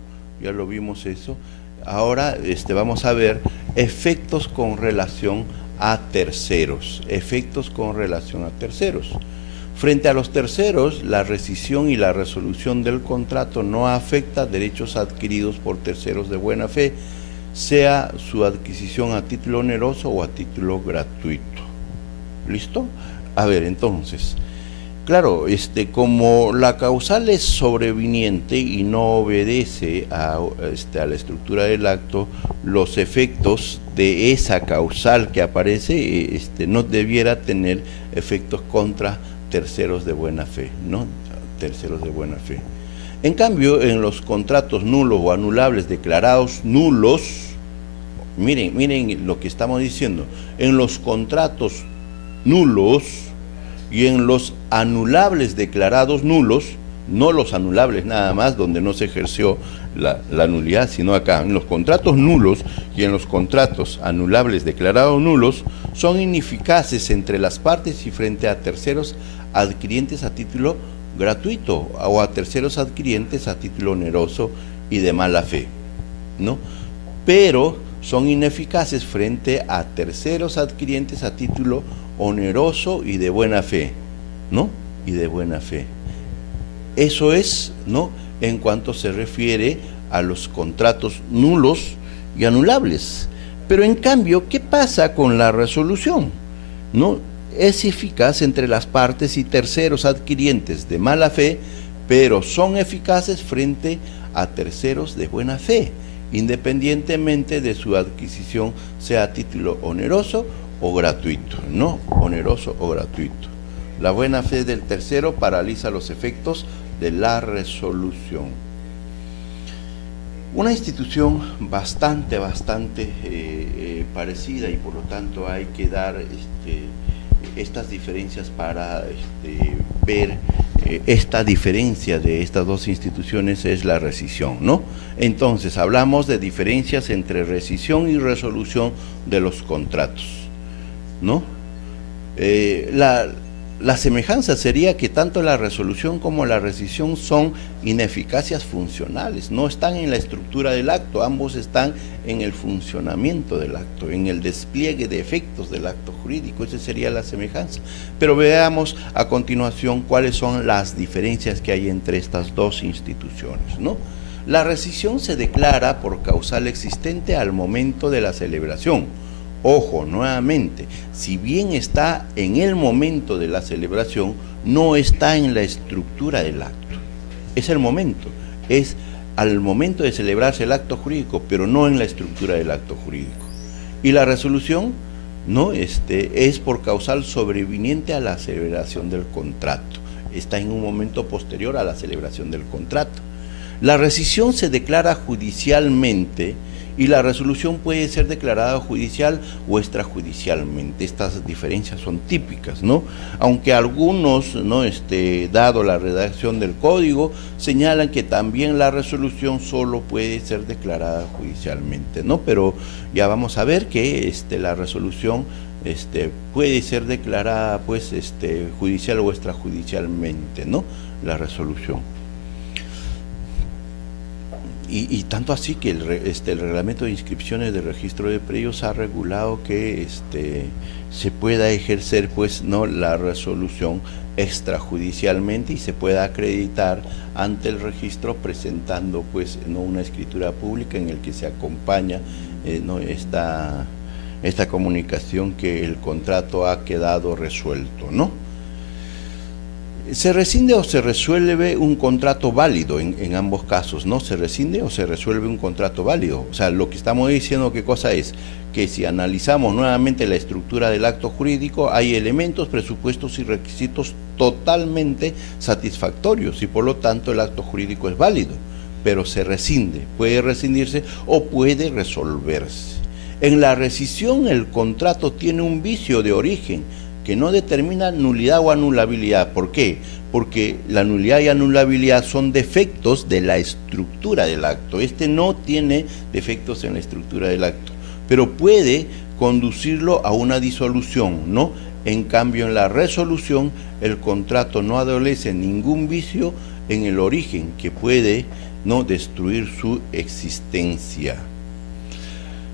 Ahora vamos a ver efectos con relación a terceros, Frente a los terceros, la rescisión y la resolución del contrato no afecta derechos adquiridos por terceros de buena fe, sea su adquisición a título oneroso o a título gratuito. ¿Listo? A ver, entonces, claro, como la causal es sobreviniente y no obedece a la estructura del acto, los efectos de esa causal que aparece no debiera tener efectos contra terceros de buena fe, ¿no? Terceros de buena fe. En cambio, en los contratos nulos o anulables declarados nulos, miren lo que estamos diciendo, en los contratos nulos y en los anulables declarados nulos, no los anulables nada más, donde no se ejerció la nulidad, sino acá, en los contratos nulos y en los contratos anulables declarados nulos, son ineficaces entre las partes y frente a terceros adquirientes a título gratuito o a terceros adquirientes a título oneroso y de mala fe, ¿no? Pero son ineficaces frente a terceros adquirientes a título oneroso y de buena fe, ¿no? Y de buena fe. Eso es, ¿no?, en cuanto se refiere a los contratos nulos y anulables. Pero en cambio, ¿qué pasa con la resolución? ¿No? Es eficaz entre las partes y terceros adquirientes de mala fe, pero son eficaces frente a terceros de buena fe, independientemente de su adquisición, sea a título oneroso o gratuito, ¿no? Oneroso o gratuito. La buena fe del tercero paraliza los efectos de la resolución. Una institución bastante parecida, y por lo tanto hay que dar estas diferencias para ver esta diferencia de estas dos instituciones, es la rescisión, ¿no? Entonces hablamos de diferencias entre rescisión y resolución de los contratos, ¿no? La semejanza sería que tanto la resolución como la rescisión son ineficacias funcionales, no están en la estructura del acto, ambos están en el funcionamiento del acto, en el despliegue de efectos del acto jurídico. Esa sería la semejanza. Pero veamos a continuación cuáles son las diferencias que hay entre estas dos instituciones, ¿no? La rescisión se declara por causal existente al momento de la celebración. Ojo, nuevamente, si bien está en el momento de la celebración, no está en la estructura del acto. Es el momento, es al momento de celebrarse el acto jurídico, pero no en la estructura del acto jurídico. Y la resolución no es por causal sobreviniente a la celebración del contrato. Está en un momento posterior a la celebración del contrato. La rescisión se declara judicialmente y la resolución puede ser declarada judicial o extrajudicialmente. Estas diferencias son típicas, ¿no? Aunque algunos, ¿no? Dado la redacción del código, señalan que también la resolución solo puede ser declarada judicialmente, ¿no? Pero ya vamos a ver que la resolución puede ser declarada, pues, judicial o extrajudicialmente, ¿no? La resolución. Y tanto así que el reglamento de inscripciones de registro de predios ha regulado que se pueda ejercer, pues, no, la resolución extrajudicialmente y se pueda acreditar ante el registro presentando, pues, no, una escritura pública en el que se acompaña no, esta comunicación que el contrato ha quedado resuelto, ¿no? ¿Se rescinde o se resuelve un contrato válido en ambos casos? ¿No? ¿Se rescinde o se resuelve un contrato válido? O sea, lo que estamos diciendo, ¿qué cosa es? Que si analizamos nuevamente la estructura del acto jurídico, hay elementos, presupuestos y requisitos totalmente satisfactorios y por lo tanto el acto jurídico es válido, pero se rescinde, puede rescindirse o puede resolverse. En la rescisión el contrato tiene un vicio de origen, que no determina nulidad o anulabilidad. ¿Por qué? Porque la nulidad y anulabilidad son defectos de la estructura del acto. No tiene defectos en la estructura del acto, pero puede conducirlo a una disolución, ¿no? En cambio, en la resolución, el contrato no adolece ningún vicio en el origen que puede, ¿no?, destruir su existencia.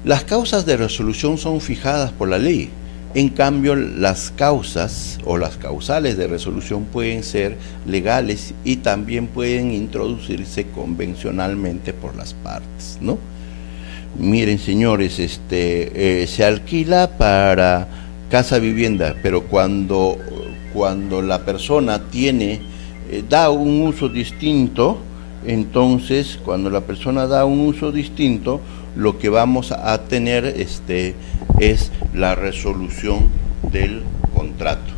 Las causas de resolución son fijadas por la ley. En cambio, las causas o las causales de resolución pueden ser legales y también pueden introducirse convencionalmente por las partes, ¿no? Miren, señores, se alquila para casa vivienda, pero cuando la persona da un uso distinto, entonces cuando la persona da un uso distinto, lo que vamos a tener es la resolución del contrato.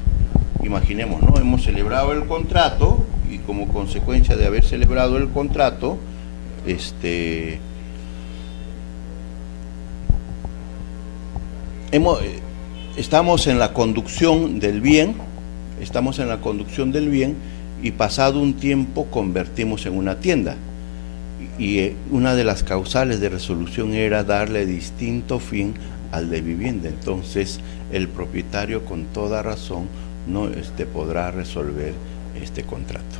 Imaginemos, ¿no? Hemos celebrado el contrato y como consecuencia de haber celebrado el contrato, estamos en la conducción del bien, y pasado un tiempo convertimos en una tienda. Y una de las causales de resolución era darle distinto fin al de vivienda. Entonces el propietario con toda razón no podrá resolver este contrato,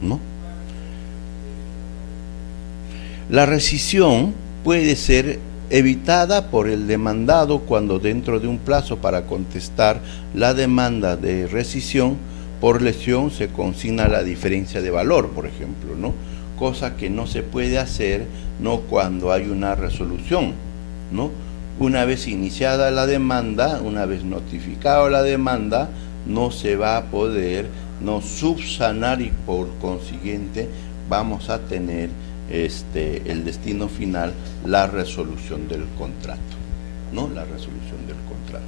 ¿no? La rescisión puede ser evitada por el demandado cuando dentro de un plazo para contestar la demanda de rescisión por lesión se consigna la diferencia de valor, por ejemplo, ¿no? Cosa que no se puede hacer, ¿no?, cuando hay una resolución, ¿no? Una vez iniciada la demanda, una vez notificada la demanda, no se va a poder, ¿no?, subsanar y por consiguiente vamos a tener el destino final, la resolución del contrato, ¿no? La resolución del contrato.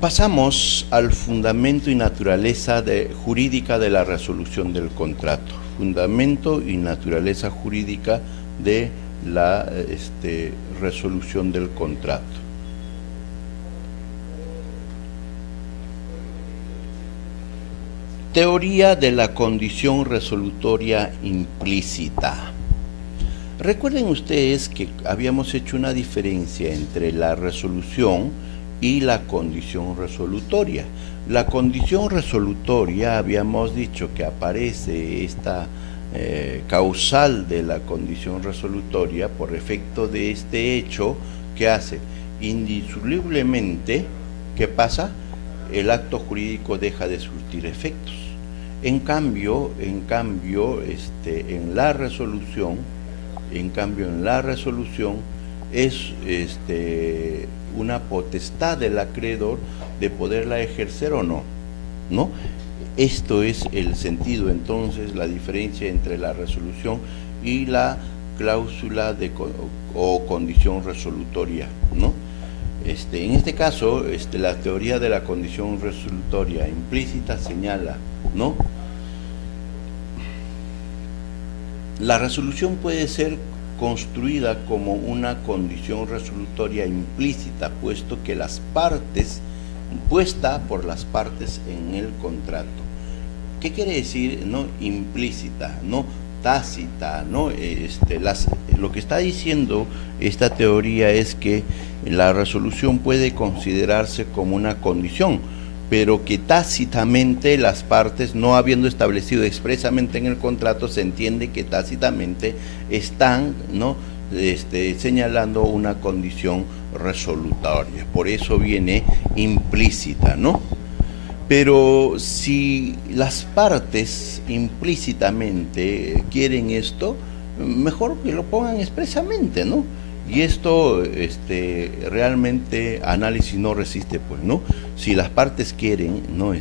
Pasamos al fundamento y naturaleza jurídica de la resolución del contrato. Fundamento y naturaleza jurídica de la resolución del contrato. Teoría de la condición resolutoria implícita. Recuerden ustedes que habíamos hecho una diferencia entre la resolución y la condición resolutoria. La condición resolutoria, habíamos dicho que aparece esta causal de la condición resolutoria por efecto de este hecho que hace indisolublemente, ¿qué pasa? El acto jurídico deja de surtir efectos. En cambio, en la resolución es una potestad del acreedor de poderla ejercer o no, ¿no? Esto es el sentido, entonces, la diferencia entre la resolución y la cláusula o condición resolutoria, ¿no? En este caso, la teoría de la condición resolutoria implícita señala, ¿no? La resolución puede ser construida como una condición resolutoria implícita, puesta por las partes en el contrato. ¿Qué quiere decir, no implícita, no tácita, no? Lo que está diciendo esta teoría es que la resolución puede considerarse como una condición, pero que tácitamente las partes, no habiendo establecido expresamente en el contrato, se entiende que tácitamente están, ¿no?, señalando una condición resolutoria. Por eso viene implícita, ¿no? Pero si las partes implícitamente quieren esto, mejor que lo pongan expresamente, ¿no? Y esto realmente análisis no resiste, pues, ¿no? Si las partes quieren, ¿no?,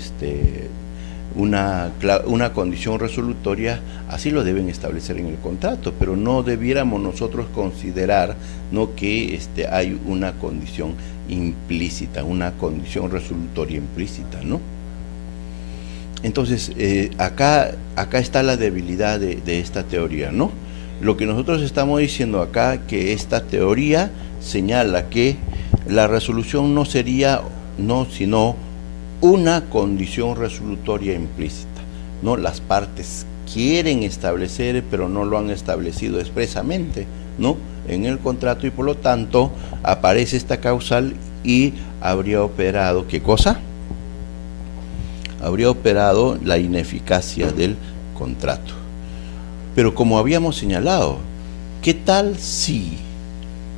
una condición resolutoria, así lo deben establecer en el contrato, pero no debiéramos nosotros considerar, ¿no?, que hay una condición implícita, una condición resolutoria implícita, ¿no? Entonces, acá está la debilidad de esta teoría, ¿no? Lo que nosotros estamos diciendo acá, que esta teoría señala que la resolución no sería, no, sino una condición resolutoria implícita, ¿no? Las partes quieren establecer, pero no lo han establecido expresamente, ¿no?, en el contrato, y por lo tanto aparece esta causal y habría operado, ¿qué cosa? Habría operado la ineficacia del contrato. Pero como habíamos señalado, ¿qué tal si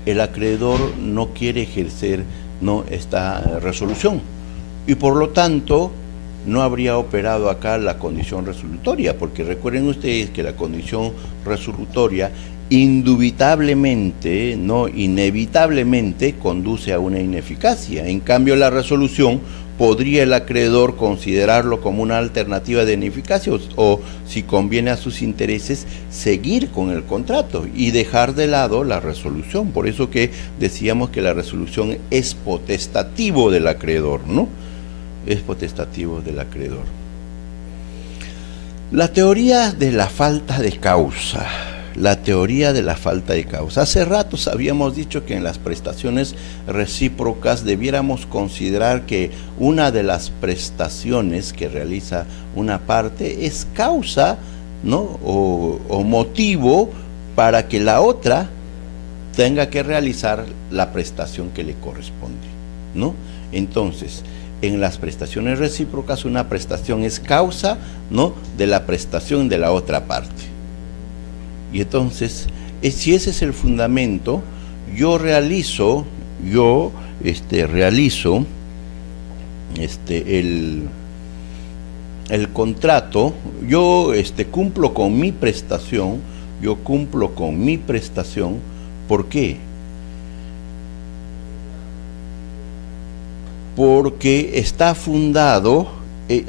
el acreedor no quiere ejercer, ¿no?, esta resolución? Y por lo tanto no habría operado acá la condición resolutoria, porque recuerden ustedes que la condición resolutoria indubitablemente, no inevitablemente, conduce a una ineficacia. En cambio, la resolución podría el acreedor considerarlo como una alternativa de ineficacia o, si conviene a sus intereses, seguir con el contrato y dejar de lado la resolución. Por eso que decíamos que la resolución es potestativo del acreedor, ¿no? Es potestativo del acreedor. La teoría de la falta de causa. La teoría de la falta de causa. Hace rato habíamos dicho que en las prestaciones recíprocas debiéramos considerar que una de las prestaciones que realiza una parte es causa, ¿no?, o motivo para que la otra tenga que realizar la prestación que le corresponde, ¿no? Entonces, en las prestaciones recíprocas, una prestación es causa, ¿no?, de la prestación de la otra parte. Y entonces, si ese es el fundamento, yo realizo el contrato, yo cumplo con mi prestación, ¿por qué? Porque está fundado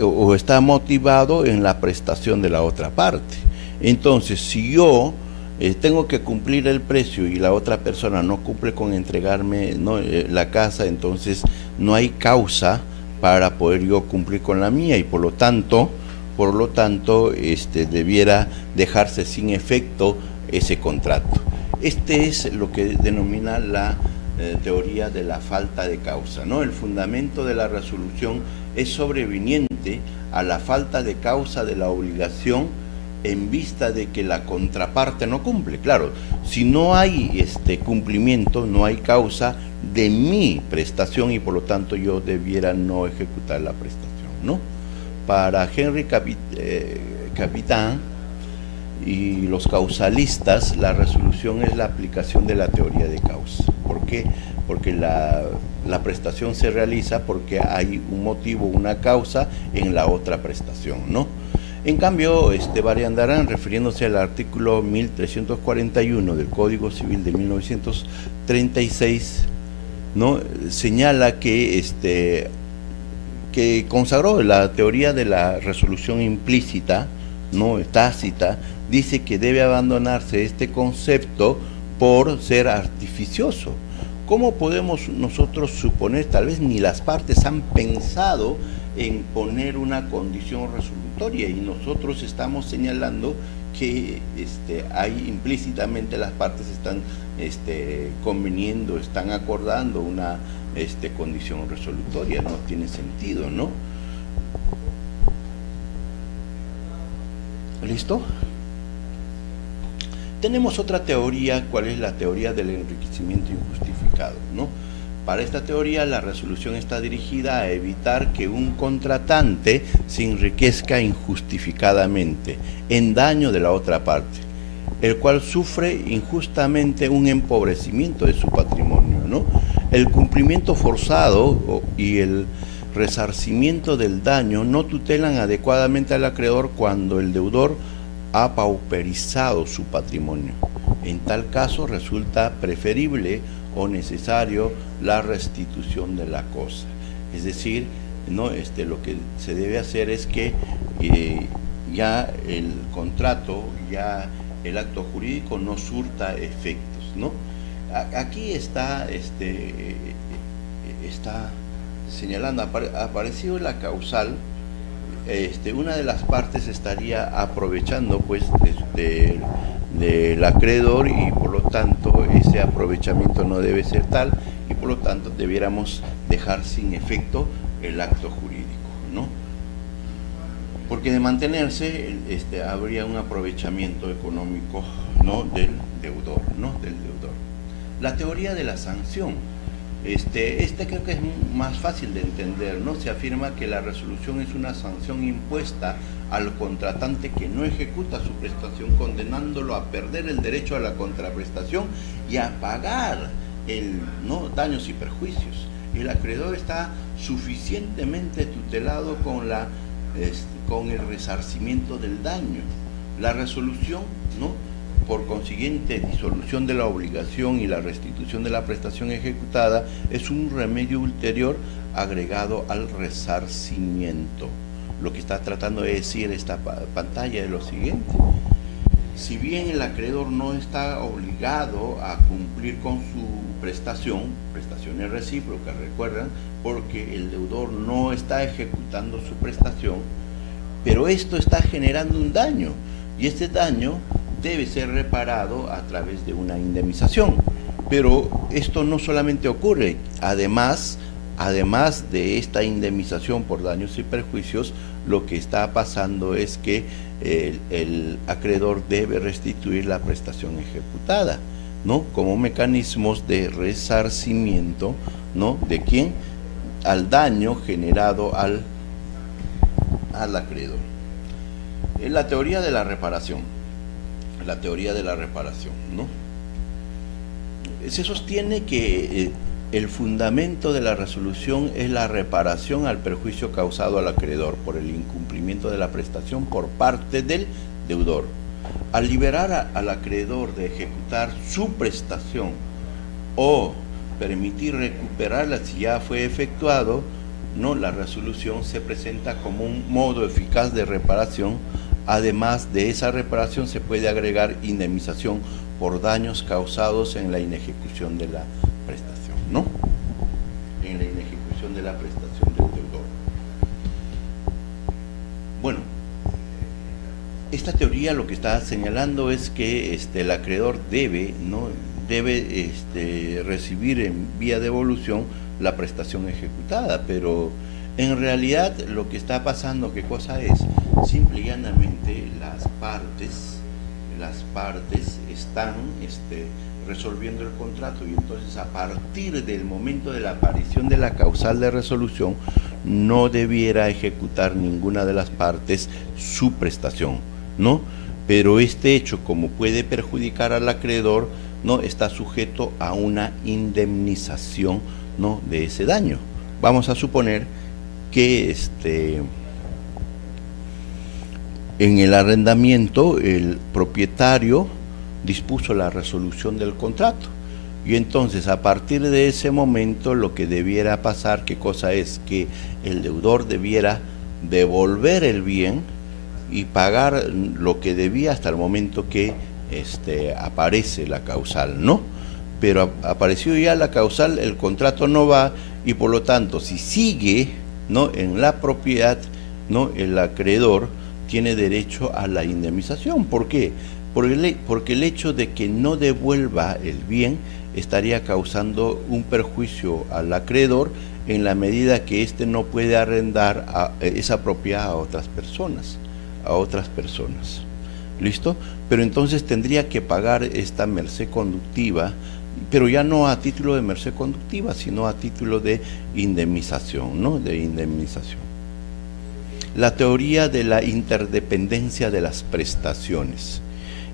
o está motivado en la prestación de la otra parte. Entonces, si yo tengo que cumplir el precio y la otra persona no cumple con entregarme, ¿no?, la casa, entonces no hay causa para poder yo cumplir con la mía, y por lo tanto debiera dejarse sin efecto ese contrato. Es lo que denomina la teoría de la falta de causa, ¿no? El fundamento de la resolución es sobreviniente a la falta de causa de la obligación en vista de que la contraparte no cumple. Claro, si no hay cumplimiento, no hay causa, de mi prestación y por lo tanto yo debiera no ejecutar la prestación, ¿no? Para Henry Capitán y los causalistas, la resolución es la aplicación de la teoría de causa. ¿Por qué? Porque la prestación se realiza porque hay un motivo, una causa en la otra prestación, ¿no? En cambio, Variandarán, refiriéndose al artículo 1341 del Código Civil de 1936, ¿no?, señala que consagró la teoría de la resolución implícita, no tácita, dice que debe abandonarse este concepto por ser artificioso. ¿Cómo podemos nosotros suponer? Tal vez ni las partes han pensado en poner una condición resolutoria y nosotros estamos señalando que hay implícitamente las partes están conveniendo, están acordando una condición resolutoria. No tiene sentido, ¿no? ¿Listo? Tenemos otra teoría. ¿Cuál es la teoría del enriquecimiento injustificado, ¿no? Para esta teoría, la resolución está dirigida a evitar que un contratante se enriquezca injustificadamente en daño de la otra parte, el cual sufre injustamente un empobrecimiento de su patrimonio, ¿no? El cumplimiento forzado y el resarcimiento del daño no tutelan adecuadamente al acreedor cuando el deudor ha pauperizado su patrimonio. En tal caso resulta preferible o necesario la restitución de la cosa. Es decir, ¿no?, lo que se debe hacer es que ya el contrato, ya el acto jurídico no surta efectos, ¿no? Aquí está señalando, apareció la causal. Una de las partes estaría aprovechando pues del acreedor y por lo tanto ese aprovechamiento no debe ser tal y por lo tanto debiéramos dejar sin efecto el acto jurídico, ¿no? Porque de mantenerse habría un aprovechamiento económico, ¿no?, del deudor, La teoría de la sanción. Creo que es más fácil de entender, ¿no? Se afirma que la resolución es una sanción impuesta al contratante que no ejecuta su prestación, condenándolo a perder el derecho a la contraprestación y a pagar daños y perjuicios. El acreedor está suficientemente tutelado con el resarcimiento del daño. La resolución, ¿no?, por consiguiente, disolución de la obligación y la restitución de la prestación ejecutada es un remedio ulterior agregado al resarcimiento. Lo que está tratando de decir esta pantalla es lo siguiente: si bien el acreedor no está obligado a cumplir con su prestaciones recíprocas, recuerdan, porque el deudor no está ejecutando su prestación, pero esto está generando un daño y este daño debe ser reparado a través de una indemnización. Pero esto no solamente ocurre, además de esta indemnización por daños y perjuicios, lo que está pasando es que el acreedor debe restituir la prestación ejecutada, ¿no?, como mecanismos de resarcimiento, ¿no?, ¿de quién? Al daño generado al acreedor. En la teoría de la reparación, ¿no?, se sostiene que el fundamento de la resolución es la reparación al perjuicio causado al acreedor por el incumplimiento de la prestación por parte del deudor. Al liberar al acreedor de ejecutar su prestación o permitir recuperarla si ya fue efectuado, ¿no?, la resolución se presenta como un modo eficaz de reparación. Además de esa reparación se puede agregar indemnización por daños causados en la inejecución de la prestación, ¿no? En la inejecución de la prestación del deudor. Bueno, esta teoría lo que está señalando es que el acreedor debe recibir en vía de devolución la prestación ejecutada, pero en realidad lo que está pasando, ¿qué cosa es? Simple y llanamente las partes están resolviendo el contrato, y entonces a partir del momento de la aparición de la causal de resolución no debiera ejecutar ninguna de las partes su prestación, ¿no? Pero este hecho, como puede perjudicar al acreedor, no está sujeto a una indemnización, ¿no?, de ese daño. Vamos a suponer que en el arrendamiento el propietario dispuso la resolución del contrato, y entonces a partir de ese momento lo que debiera pasar, ¿qué cosa es? Que el deudor debiera devolver el bien y pagar lo que debía hasta el momento que aparece la causal, ¿no? Pero apareció ya la causal, el contrato no va, y por lo tanto, si sigue, ¿no?, en la propiedad, ¿no?, el acreedor tiene derecho a la indemnización. ¿Por qué? Porque el hecho de que no devuelva el bien estaría causando un perjuicio al acreedor en la medida que éste no puede arrendar esa propiedad a otras personas. ¿Listo? Pero entonces tendría que pagar esta merced conductiva, pero ya no a título de merced conductiva, sino a título de indemnización, ¿no? De indemnización. La teoría de la interdependencia de las prestaciones.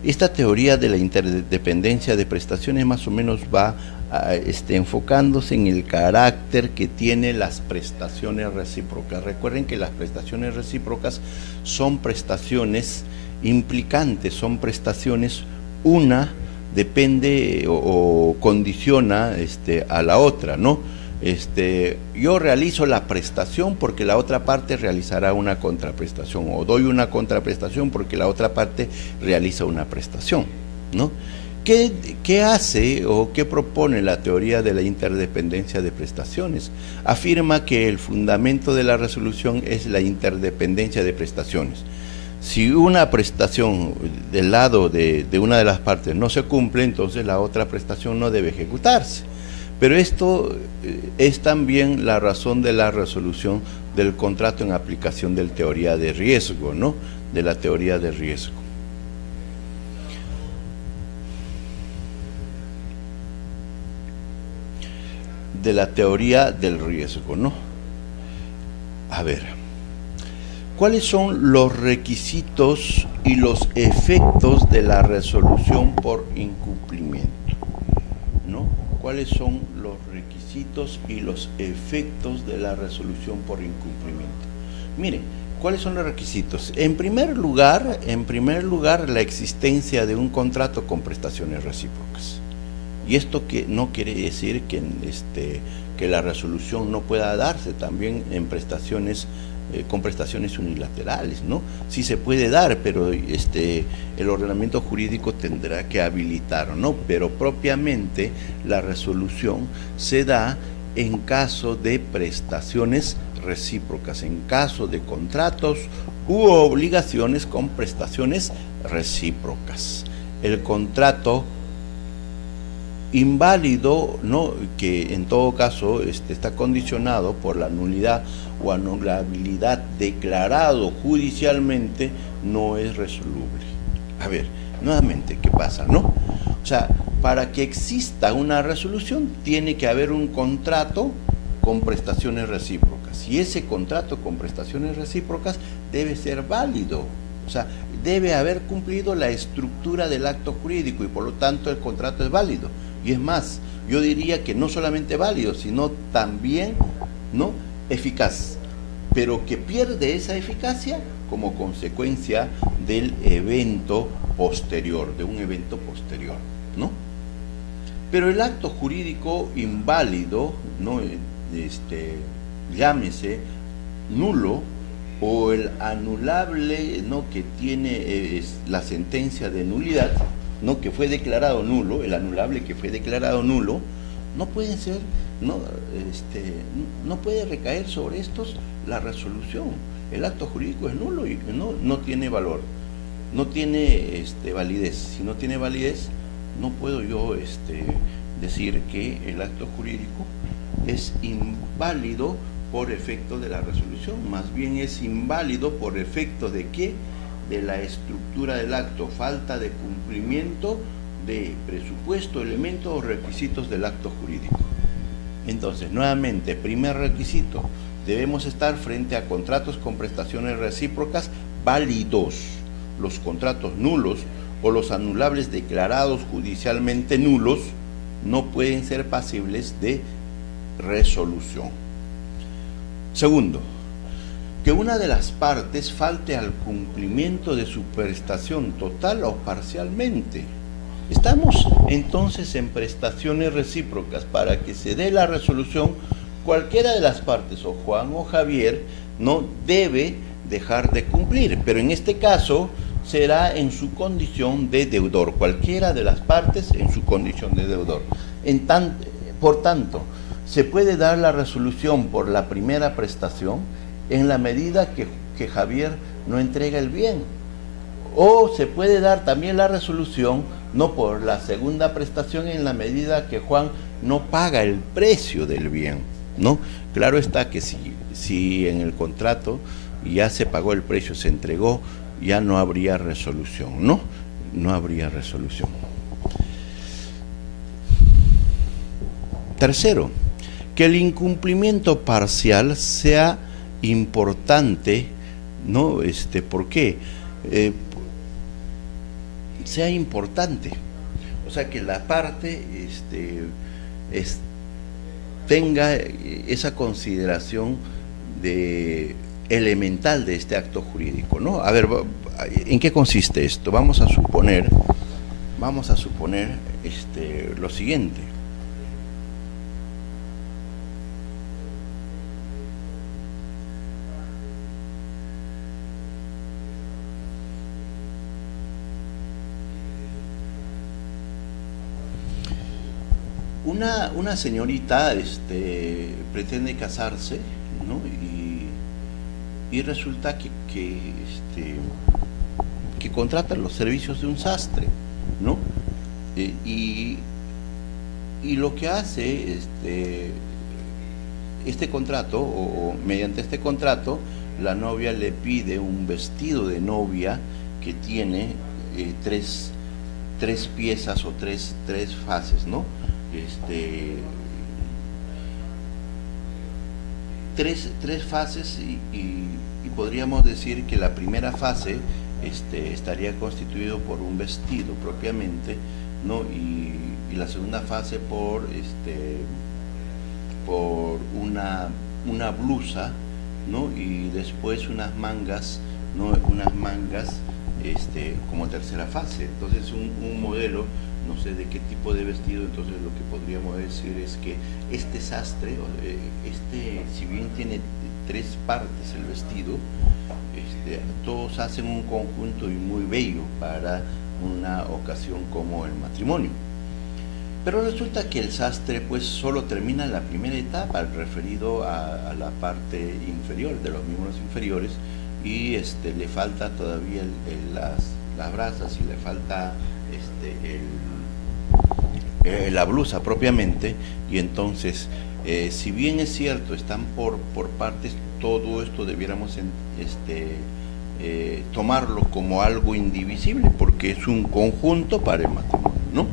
Esta teoría de la interdependencia de prestaciones más o menos va enfocándose en el carácter que tienen las prestaciones recíprocas. Recuerden que las prestaciones recíprocas son prestaciones implicantes, son prestaciones, una depende o condiciona a la otra, ¿no? Yo realizo la prestación porque la otra parte realizará una contraprestación, o doy una contraprestación porque la otra parte realiza una prestación, ¿no? ¿Qué hace o qué propone la teoría de la interdependencia de prestaciones? Afirma que el fundamento de la resolución es la interdependencia de prestaciones. Si una prestación del lado de una de las partes no se cumple, entonces la otra prestación no debe ejecutarse. Pero esto es también la razón de la resolución del contrato en aplicación de la teoría de riesgo, ¿no? De la teoría de riesgo. De la teoría del riesgo, ¿no? A ver, ¿cuáles son los requisitos y los efectos de la resolución por incumplimiento? ¿No? ¿Cuáles son los requisitos y los efectos de la resolución por incumplimiento? Miren, ¿cuáles son los requisitos? En primer lugar, la existencia de un contrato con prestaciones recíprocas. Y esto que no quiere decir que la resolución no pueda darse también en prestaciones con prestaciones unilaterales, ¿no? Sí se puede dar, pero el ordenamiento jurídico tendrá que habilitar, ¿no? Pero propiamente la resolución se da en caso de prestaciones recíprocas, en caso de contratos u obligaciones con prestaciones recíprocas. El contrato inválido, ¿no?, que en todo caso está condicionado por la nulidad o anulabilidad declarado judicialmente, no es resoluble. A ver, nuevamente, ¿qué pasa, no? O sea, para que exista una resolución tiene que haber un contrato con prestaciones recíprocas, y ese contrato con prestaciones recíprocas debe ser válido. O sea, debe haber cumplido la estructura del acto jurídico y por lo tanto el contrato es válido. Y es más, yo diría que no solamente válido, sino también, ¿no?, eficaz, pero que pierde esa eficacia como consecuencia del evento posterior, de un evento posterior, ¿no? Pero el acto jurídico inválido, ¿no?, llámese nulo, o el anulable, ¿no?, que tiene la sentencia de nulidad, ¿no?, que fue declarado nulo, el anulable que fue declarado nulo, no puede ser, no puede recaer sobre estos la resolución. El acto jurídico es nulo y no tiene valor, no tiene validez. Si no tiene validez, no puedo yo decir que el acto jurídico es inválido por efecto de la resolución. Más bien es inválido por efecto de ¿qué? De la estructura del acto, falta de cumplimiento, de presupuesto, elementos o requisitos del acto jurídico. Entonces, nuevamente, primer requisito, debemos estar frente a contratos con prestaciones recíprocas válidos. Los contratos nulos o los anulables declarados judicialmente nulos no pueden ser pasibles de resolución. Segundo, que una de las partes falte al cumplimiento de su prestación total o parcialmente. Estamos entonces en prestaciones recíprocas. Para que se dé la resolución, cualquiera de las partes, o Juan o Javier, no debe dejar de cumplir, pero en este caso será en su condición de deudor, cualquiera de las partes en su condición de deudor. Por tanto, se puede dar la resolución por la primera prestación en la medida que Javier no entrega el bien, o se puede dar también la resolución no por la segunda prestación en la medida que Juan no paga el precio del bien, ¿no? Claro está que si en el contrato ya se pagó el precio, se entregó, ya no habría resolución, ¿no? No habría resolución. Tercero, que el incumplimiento parcial sea importante, ¿no? ¿Por qué? Sea importante, o sea, que la parte tenga esa consideración elemental de este acto jurídico, ¿no? A ver, ¿en qué consiste esto? Vamos a suponer lo siguiente. Una señorita pretende casarse, ¿no? Y resulta que contrata los servicios de un sastre, ¿no? Y lo que hace este contrato, o mediante este contrato, la novia le pide un vestido de novia que tiene tres piezas o tres fases, ¿no? Tres fases, y podríamos decir que la primera fase estaría constituido por un vestido propiamente, ¿no? Y la segunda fase por una blusa, ¿no? Y después unas mangas, ¿no? Unas mangas como tercera fase. Entonces un modelo, no sé de qué tipo de vestido. Entonces lo que podríamos decir es que este sastre, si bien tiene tres partes el vestido, todos hacen un conjunto y muy bello para una ocasión como el matrimonio. Pero resulta que el sastre pues solo termina la primera etapa, referido a la parte inferior de los miembros inferiores, y le falta todavía las brazas, y le falta la blusa propiamente. Y entonces, si bien es cierto, están por partes, todo esto debiéramos tomarlo como algo indivisible, porque es un conjunto para el matrimonio, ¿no?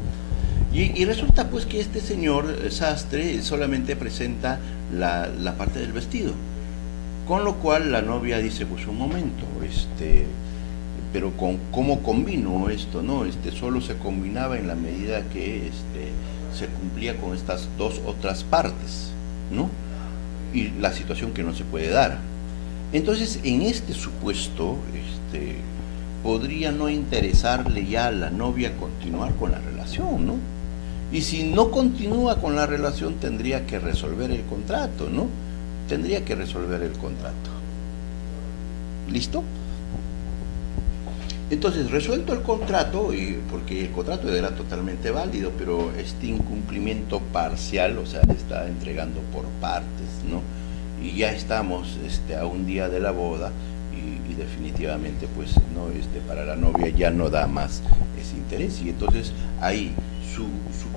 Y resulta pues que este señor sastre solamente presenta la parte del vestido, con lo cual la novia dice, pues un momento, pero ¿cómo combino esto? ¿No? Solo se combinaba en la medida que se cumplía con estas dos otras partes, ¿no? Y la situación que no se puede dar. Entonces, en este supuesto, podría no interesarle ya a la novia continuar con la relación, ¿no? Y si no continúa con la relación, tendría que resolver el contrato, ¿no? Tendría que resolver el contrato. ¿Listo? Entonces, resuelto el contrato, porque el contrato era totalmente válido, pero este incumplimiento parcial, o sea, le está entregando por partes, ¿no? Y ya estamos a un día de la boda, y definitivamente, pues, no, para la novia ya no da más ese interés, y entonces ahí su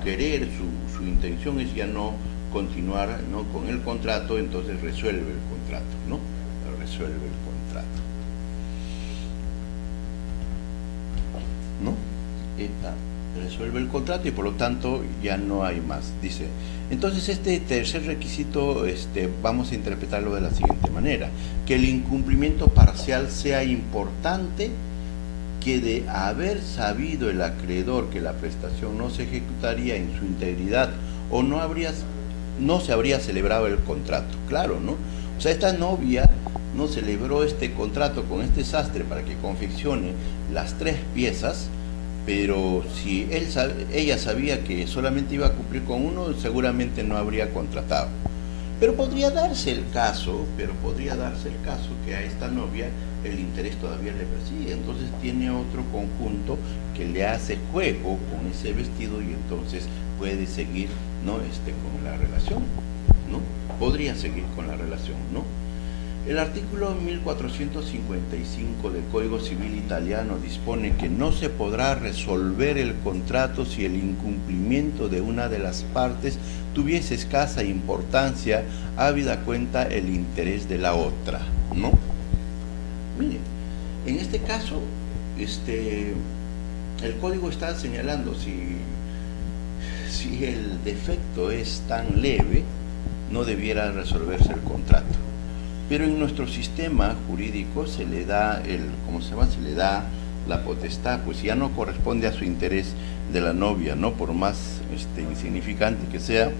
querer, su intención es ya no continuar, ¿no?, con el contrato. Entonces resuelve el contrato, ¿no? Resuelve el contrato, ¿no? resuelve el contrato y por lo tanto ya no hay más. Dice, entonces este tercer requisito vamos a interpretarlo de la siguiente manera: que el incumplimiento parcial sea importante, que de haber sabido el acreedor que la prestación no se ejecutaría en su integridad o no se habría celebrado el contrato. Claro, ¿no? O sea, esta novia no celebró este contrato con este sastre para que confeccione las 3 piezas, pero si ella sabía que solamente iba a cumplir con uno, seguramente no habría contratado. Pero podría darse el caso que a esta novia el interés todavía le persigue, entonces tiene otro conjunto que le hace juego con ese vestido y entonces puede seguir, ¿no? Con la relación, ¿no? Podría seguir con la relación, ¿no? El artículo 1455 del Código Civil Italiano dispone que no se podrá resolver el contrato si el incumplimiento de una de las partes tuviese escasa importancia, habida cuenta el interés de la otra, ¿no? Mire, en este caso, el código está señalando si el defecto es tan leve, no debiera resolverse el contrato. Pero en nuestro sistema jurídico se le da se le da la potestad, pues ya no corresponde a su interés de la novia, ¿no? Por más insignificante que sea,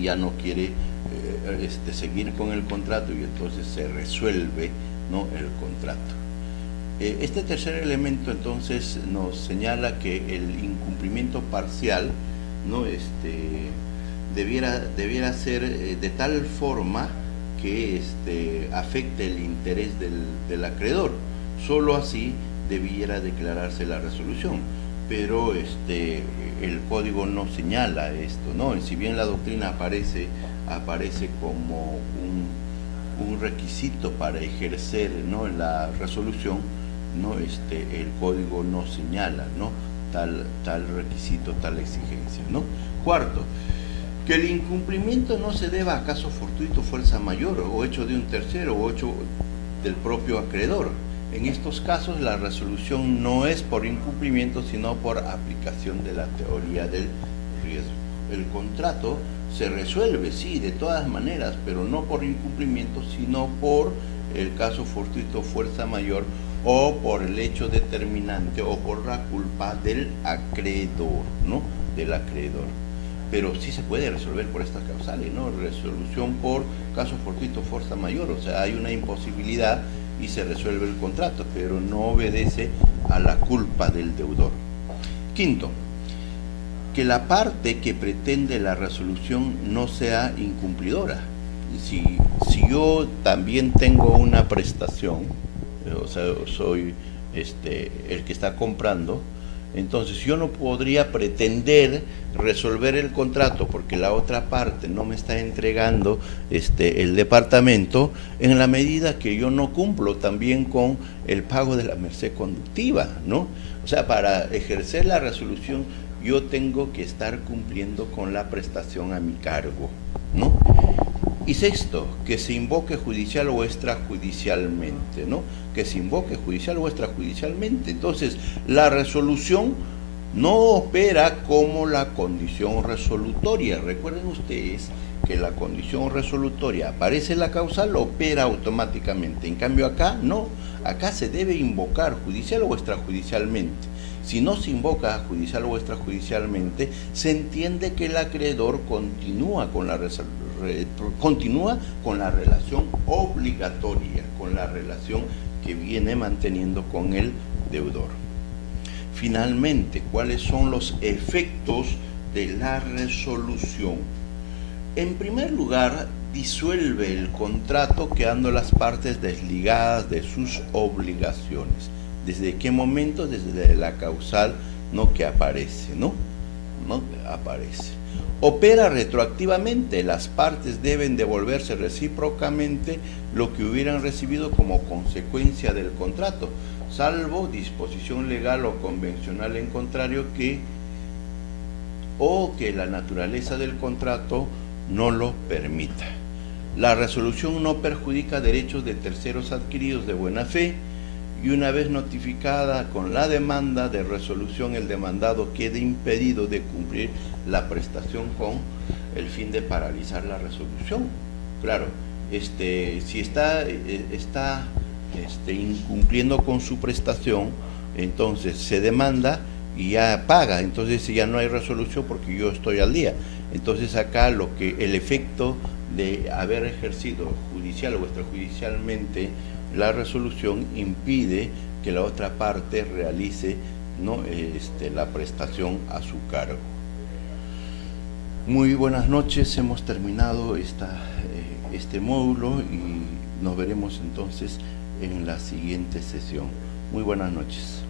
ya no quiere seguir con el contrato y entonces se resuelve, ¿no?, el contrato. Este tercer elemento entonces nos señala que el incumplimiento parcial, ¿no?, debiera ser de tal forma que afecte el interés del acreedor. Solo así debiera declararse la resolución. Pero el código no señala esto, ¿no? Si bien la doctrina aparece como un requisito para ejercer, ¿no?, la resolución, ¿no? El código no señala, ¿no?, tal requisito, tal exigencia, ¿no? Cuarto, que el incumplimiento no se deba a caso fortuito, fuerza mayor, o hecho de un tercero, o hecho del propio acreedor. En estos casos la resolución no es por incumplimiento, sino por aplicación de la teoría del riesgo. El contrato se resuelve, sí, de todas maneras, pero no por incumplimiento, sino por el caso fortuito, fuerza mayor, o por el hecho determinante, o por la culpa del acreedor, ¿no?, del acreedor. Pero sí se puede resolver por estas causales, ¿no? Resolución por caso fortuito, fuerza mayor, o sea, hay una imposibilidad y se resuelve el contrato, pero no obedece a la culpa del deudor. Quinto, que la parte que pretende la resolución no sea incumplidora. Si yo también tengo una prestación, o sea, soy el que está comprando, entonces yo no podría pretender resolver el contrato porque la otra parte no me está entregando el departamento, en la medida que yo no cumplo también con el pago de la merced conductiva, ¿no? O sea, para ejercer la resolución yo tengo que estar cumpliendo con la prestación a mi cargo, ¿no? Y sexto, que se invoque judicial o extrajudicialmente, ¿no? Que se invoque judicial o extrajudicialmente. Entonces, la resolución no opera como la condición resolutoria. Recuerden ustedes que la condición resolutoria aparece en la causal, opera automáticamente. En cambio acá, no. Acá se debe invocar judicial o extrajudicialmente. Si no se invoca judicial o extrajudicialmente, se entiende que el acreedor continúa con la relación obligatoria, con la relación que viene manteniendo con el deudor. Finalmente, ¿cuáles son los efectos de la resolución? En primer lugar, disuelve el contrato quedando las partes desligadas de sus obligaciones. ¿Desde qué momento? Desde la causal, ¿no?, que aparece, ¿no? Aparece. Opera retroactivamente, las partes deben devolverse recíprocamente lo que hubieran recibido como consecuencia del contrato, salvo disposición legal o convencional en contrario o que la naturaleza del contrato no lo permita. La resolución no perjudica derechos de terceros adquiridos de buena fe y una vez notificada con la demanda de resolución, el demandado quede impedido de cumplir la prestación con el fin de paralizar la resolución. Claro, si está incumpliendo con su prestación, entonces se demanda y ya paga, entonces ya no hay resolución porque yo estoy al día. Entonces acá el efecto de haber ejercido judicial o extrajudicialmente la resolución impide que la otra parte realice, ¿no?, la prestación a su cargo. Muy buenas noches, hemos terminado este módulo y nos veremos entonces en la siguiente sesión. Muy buenas noches.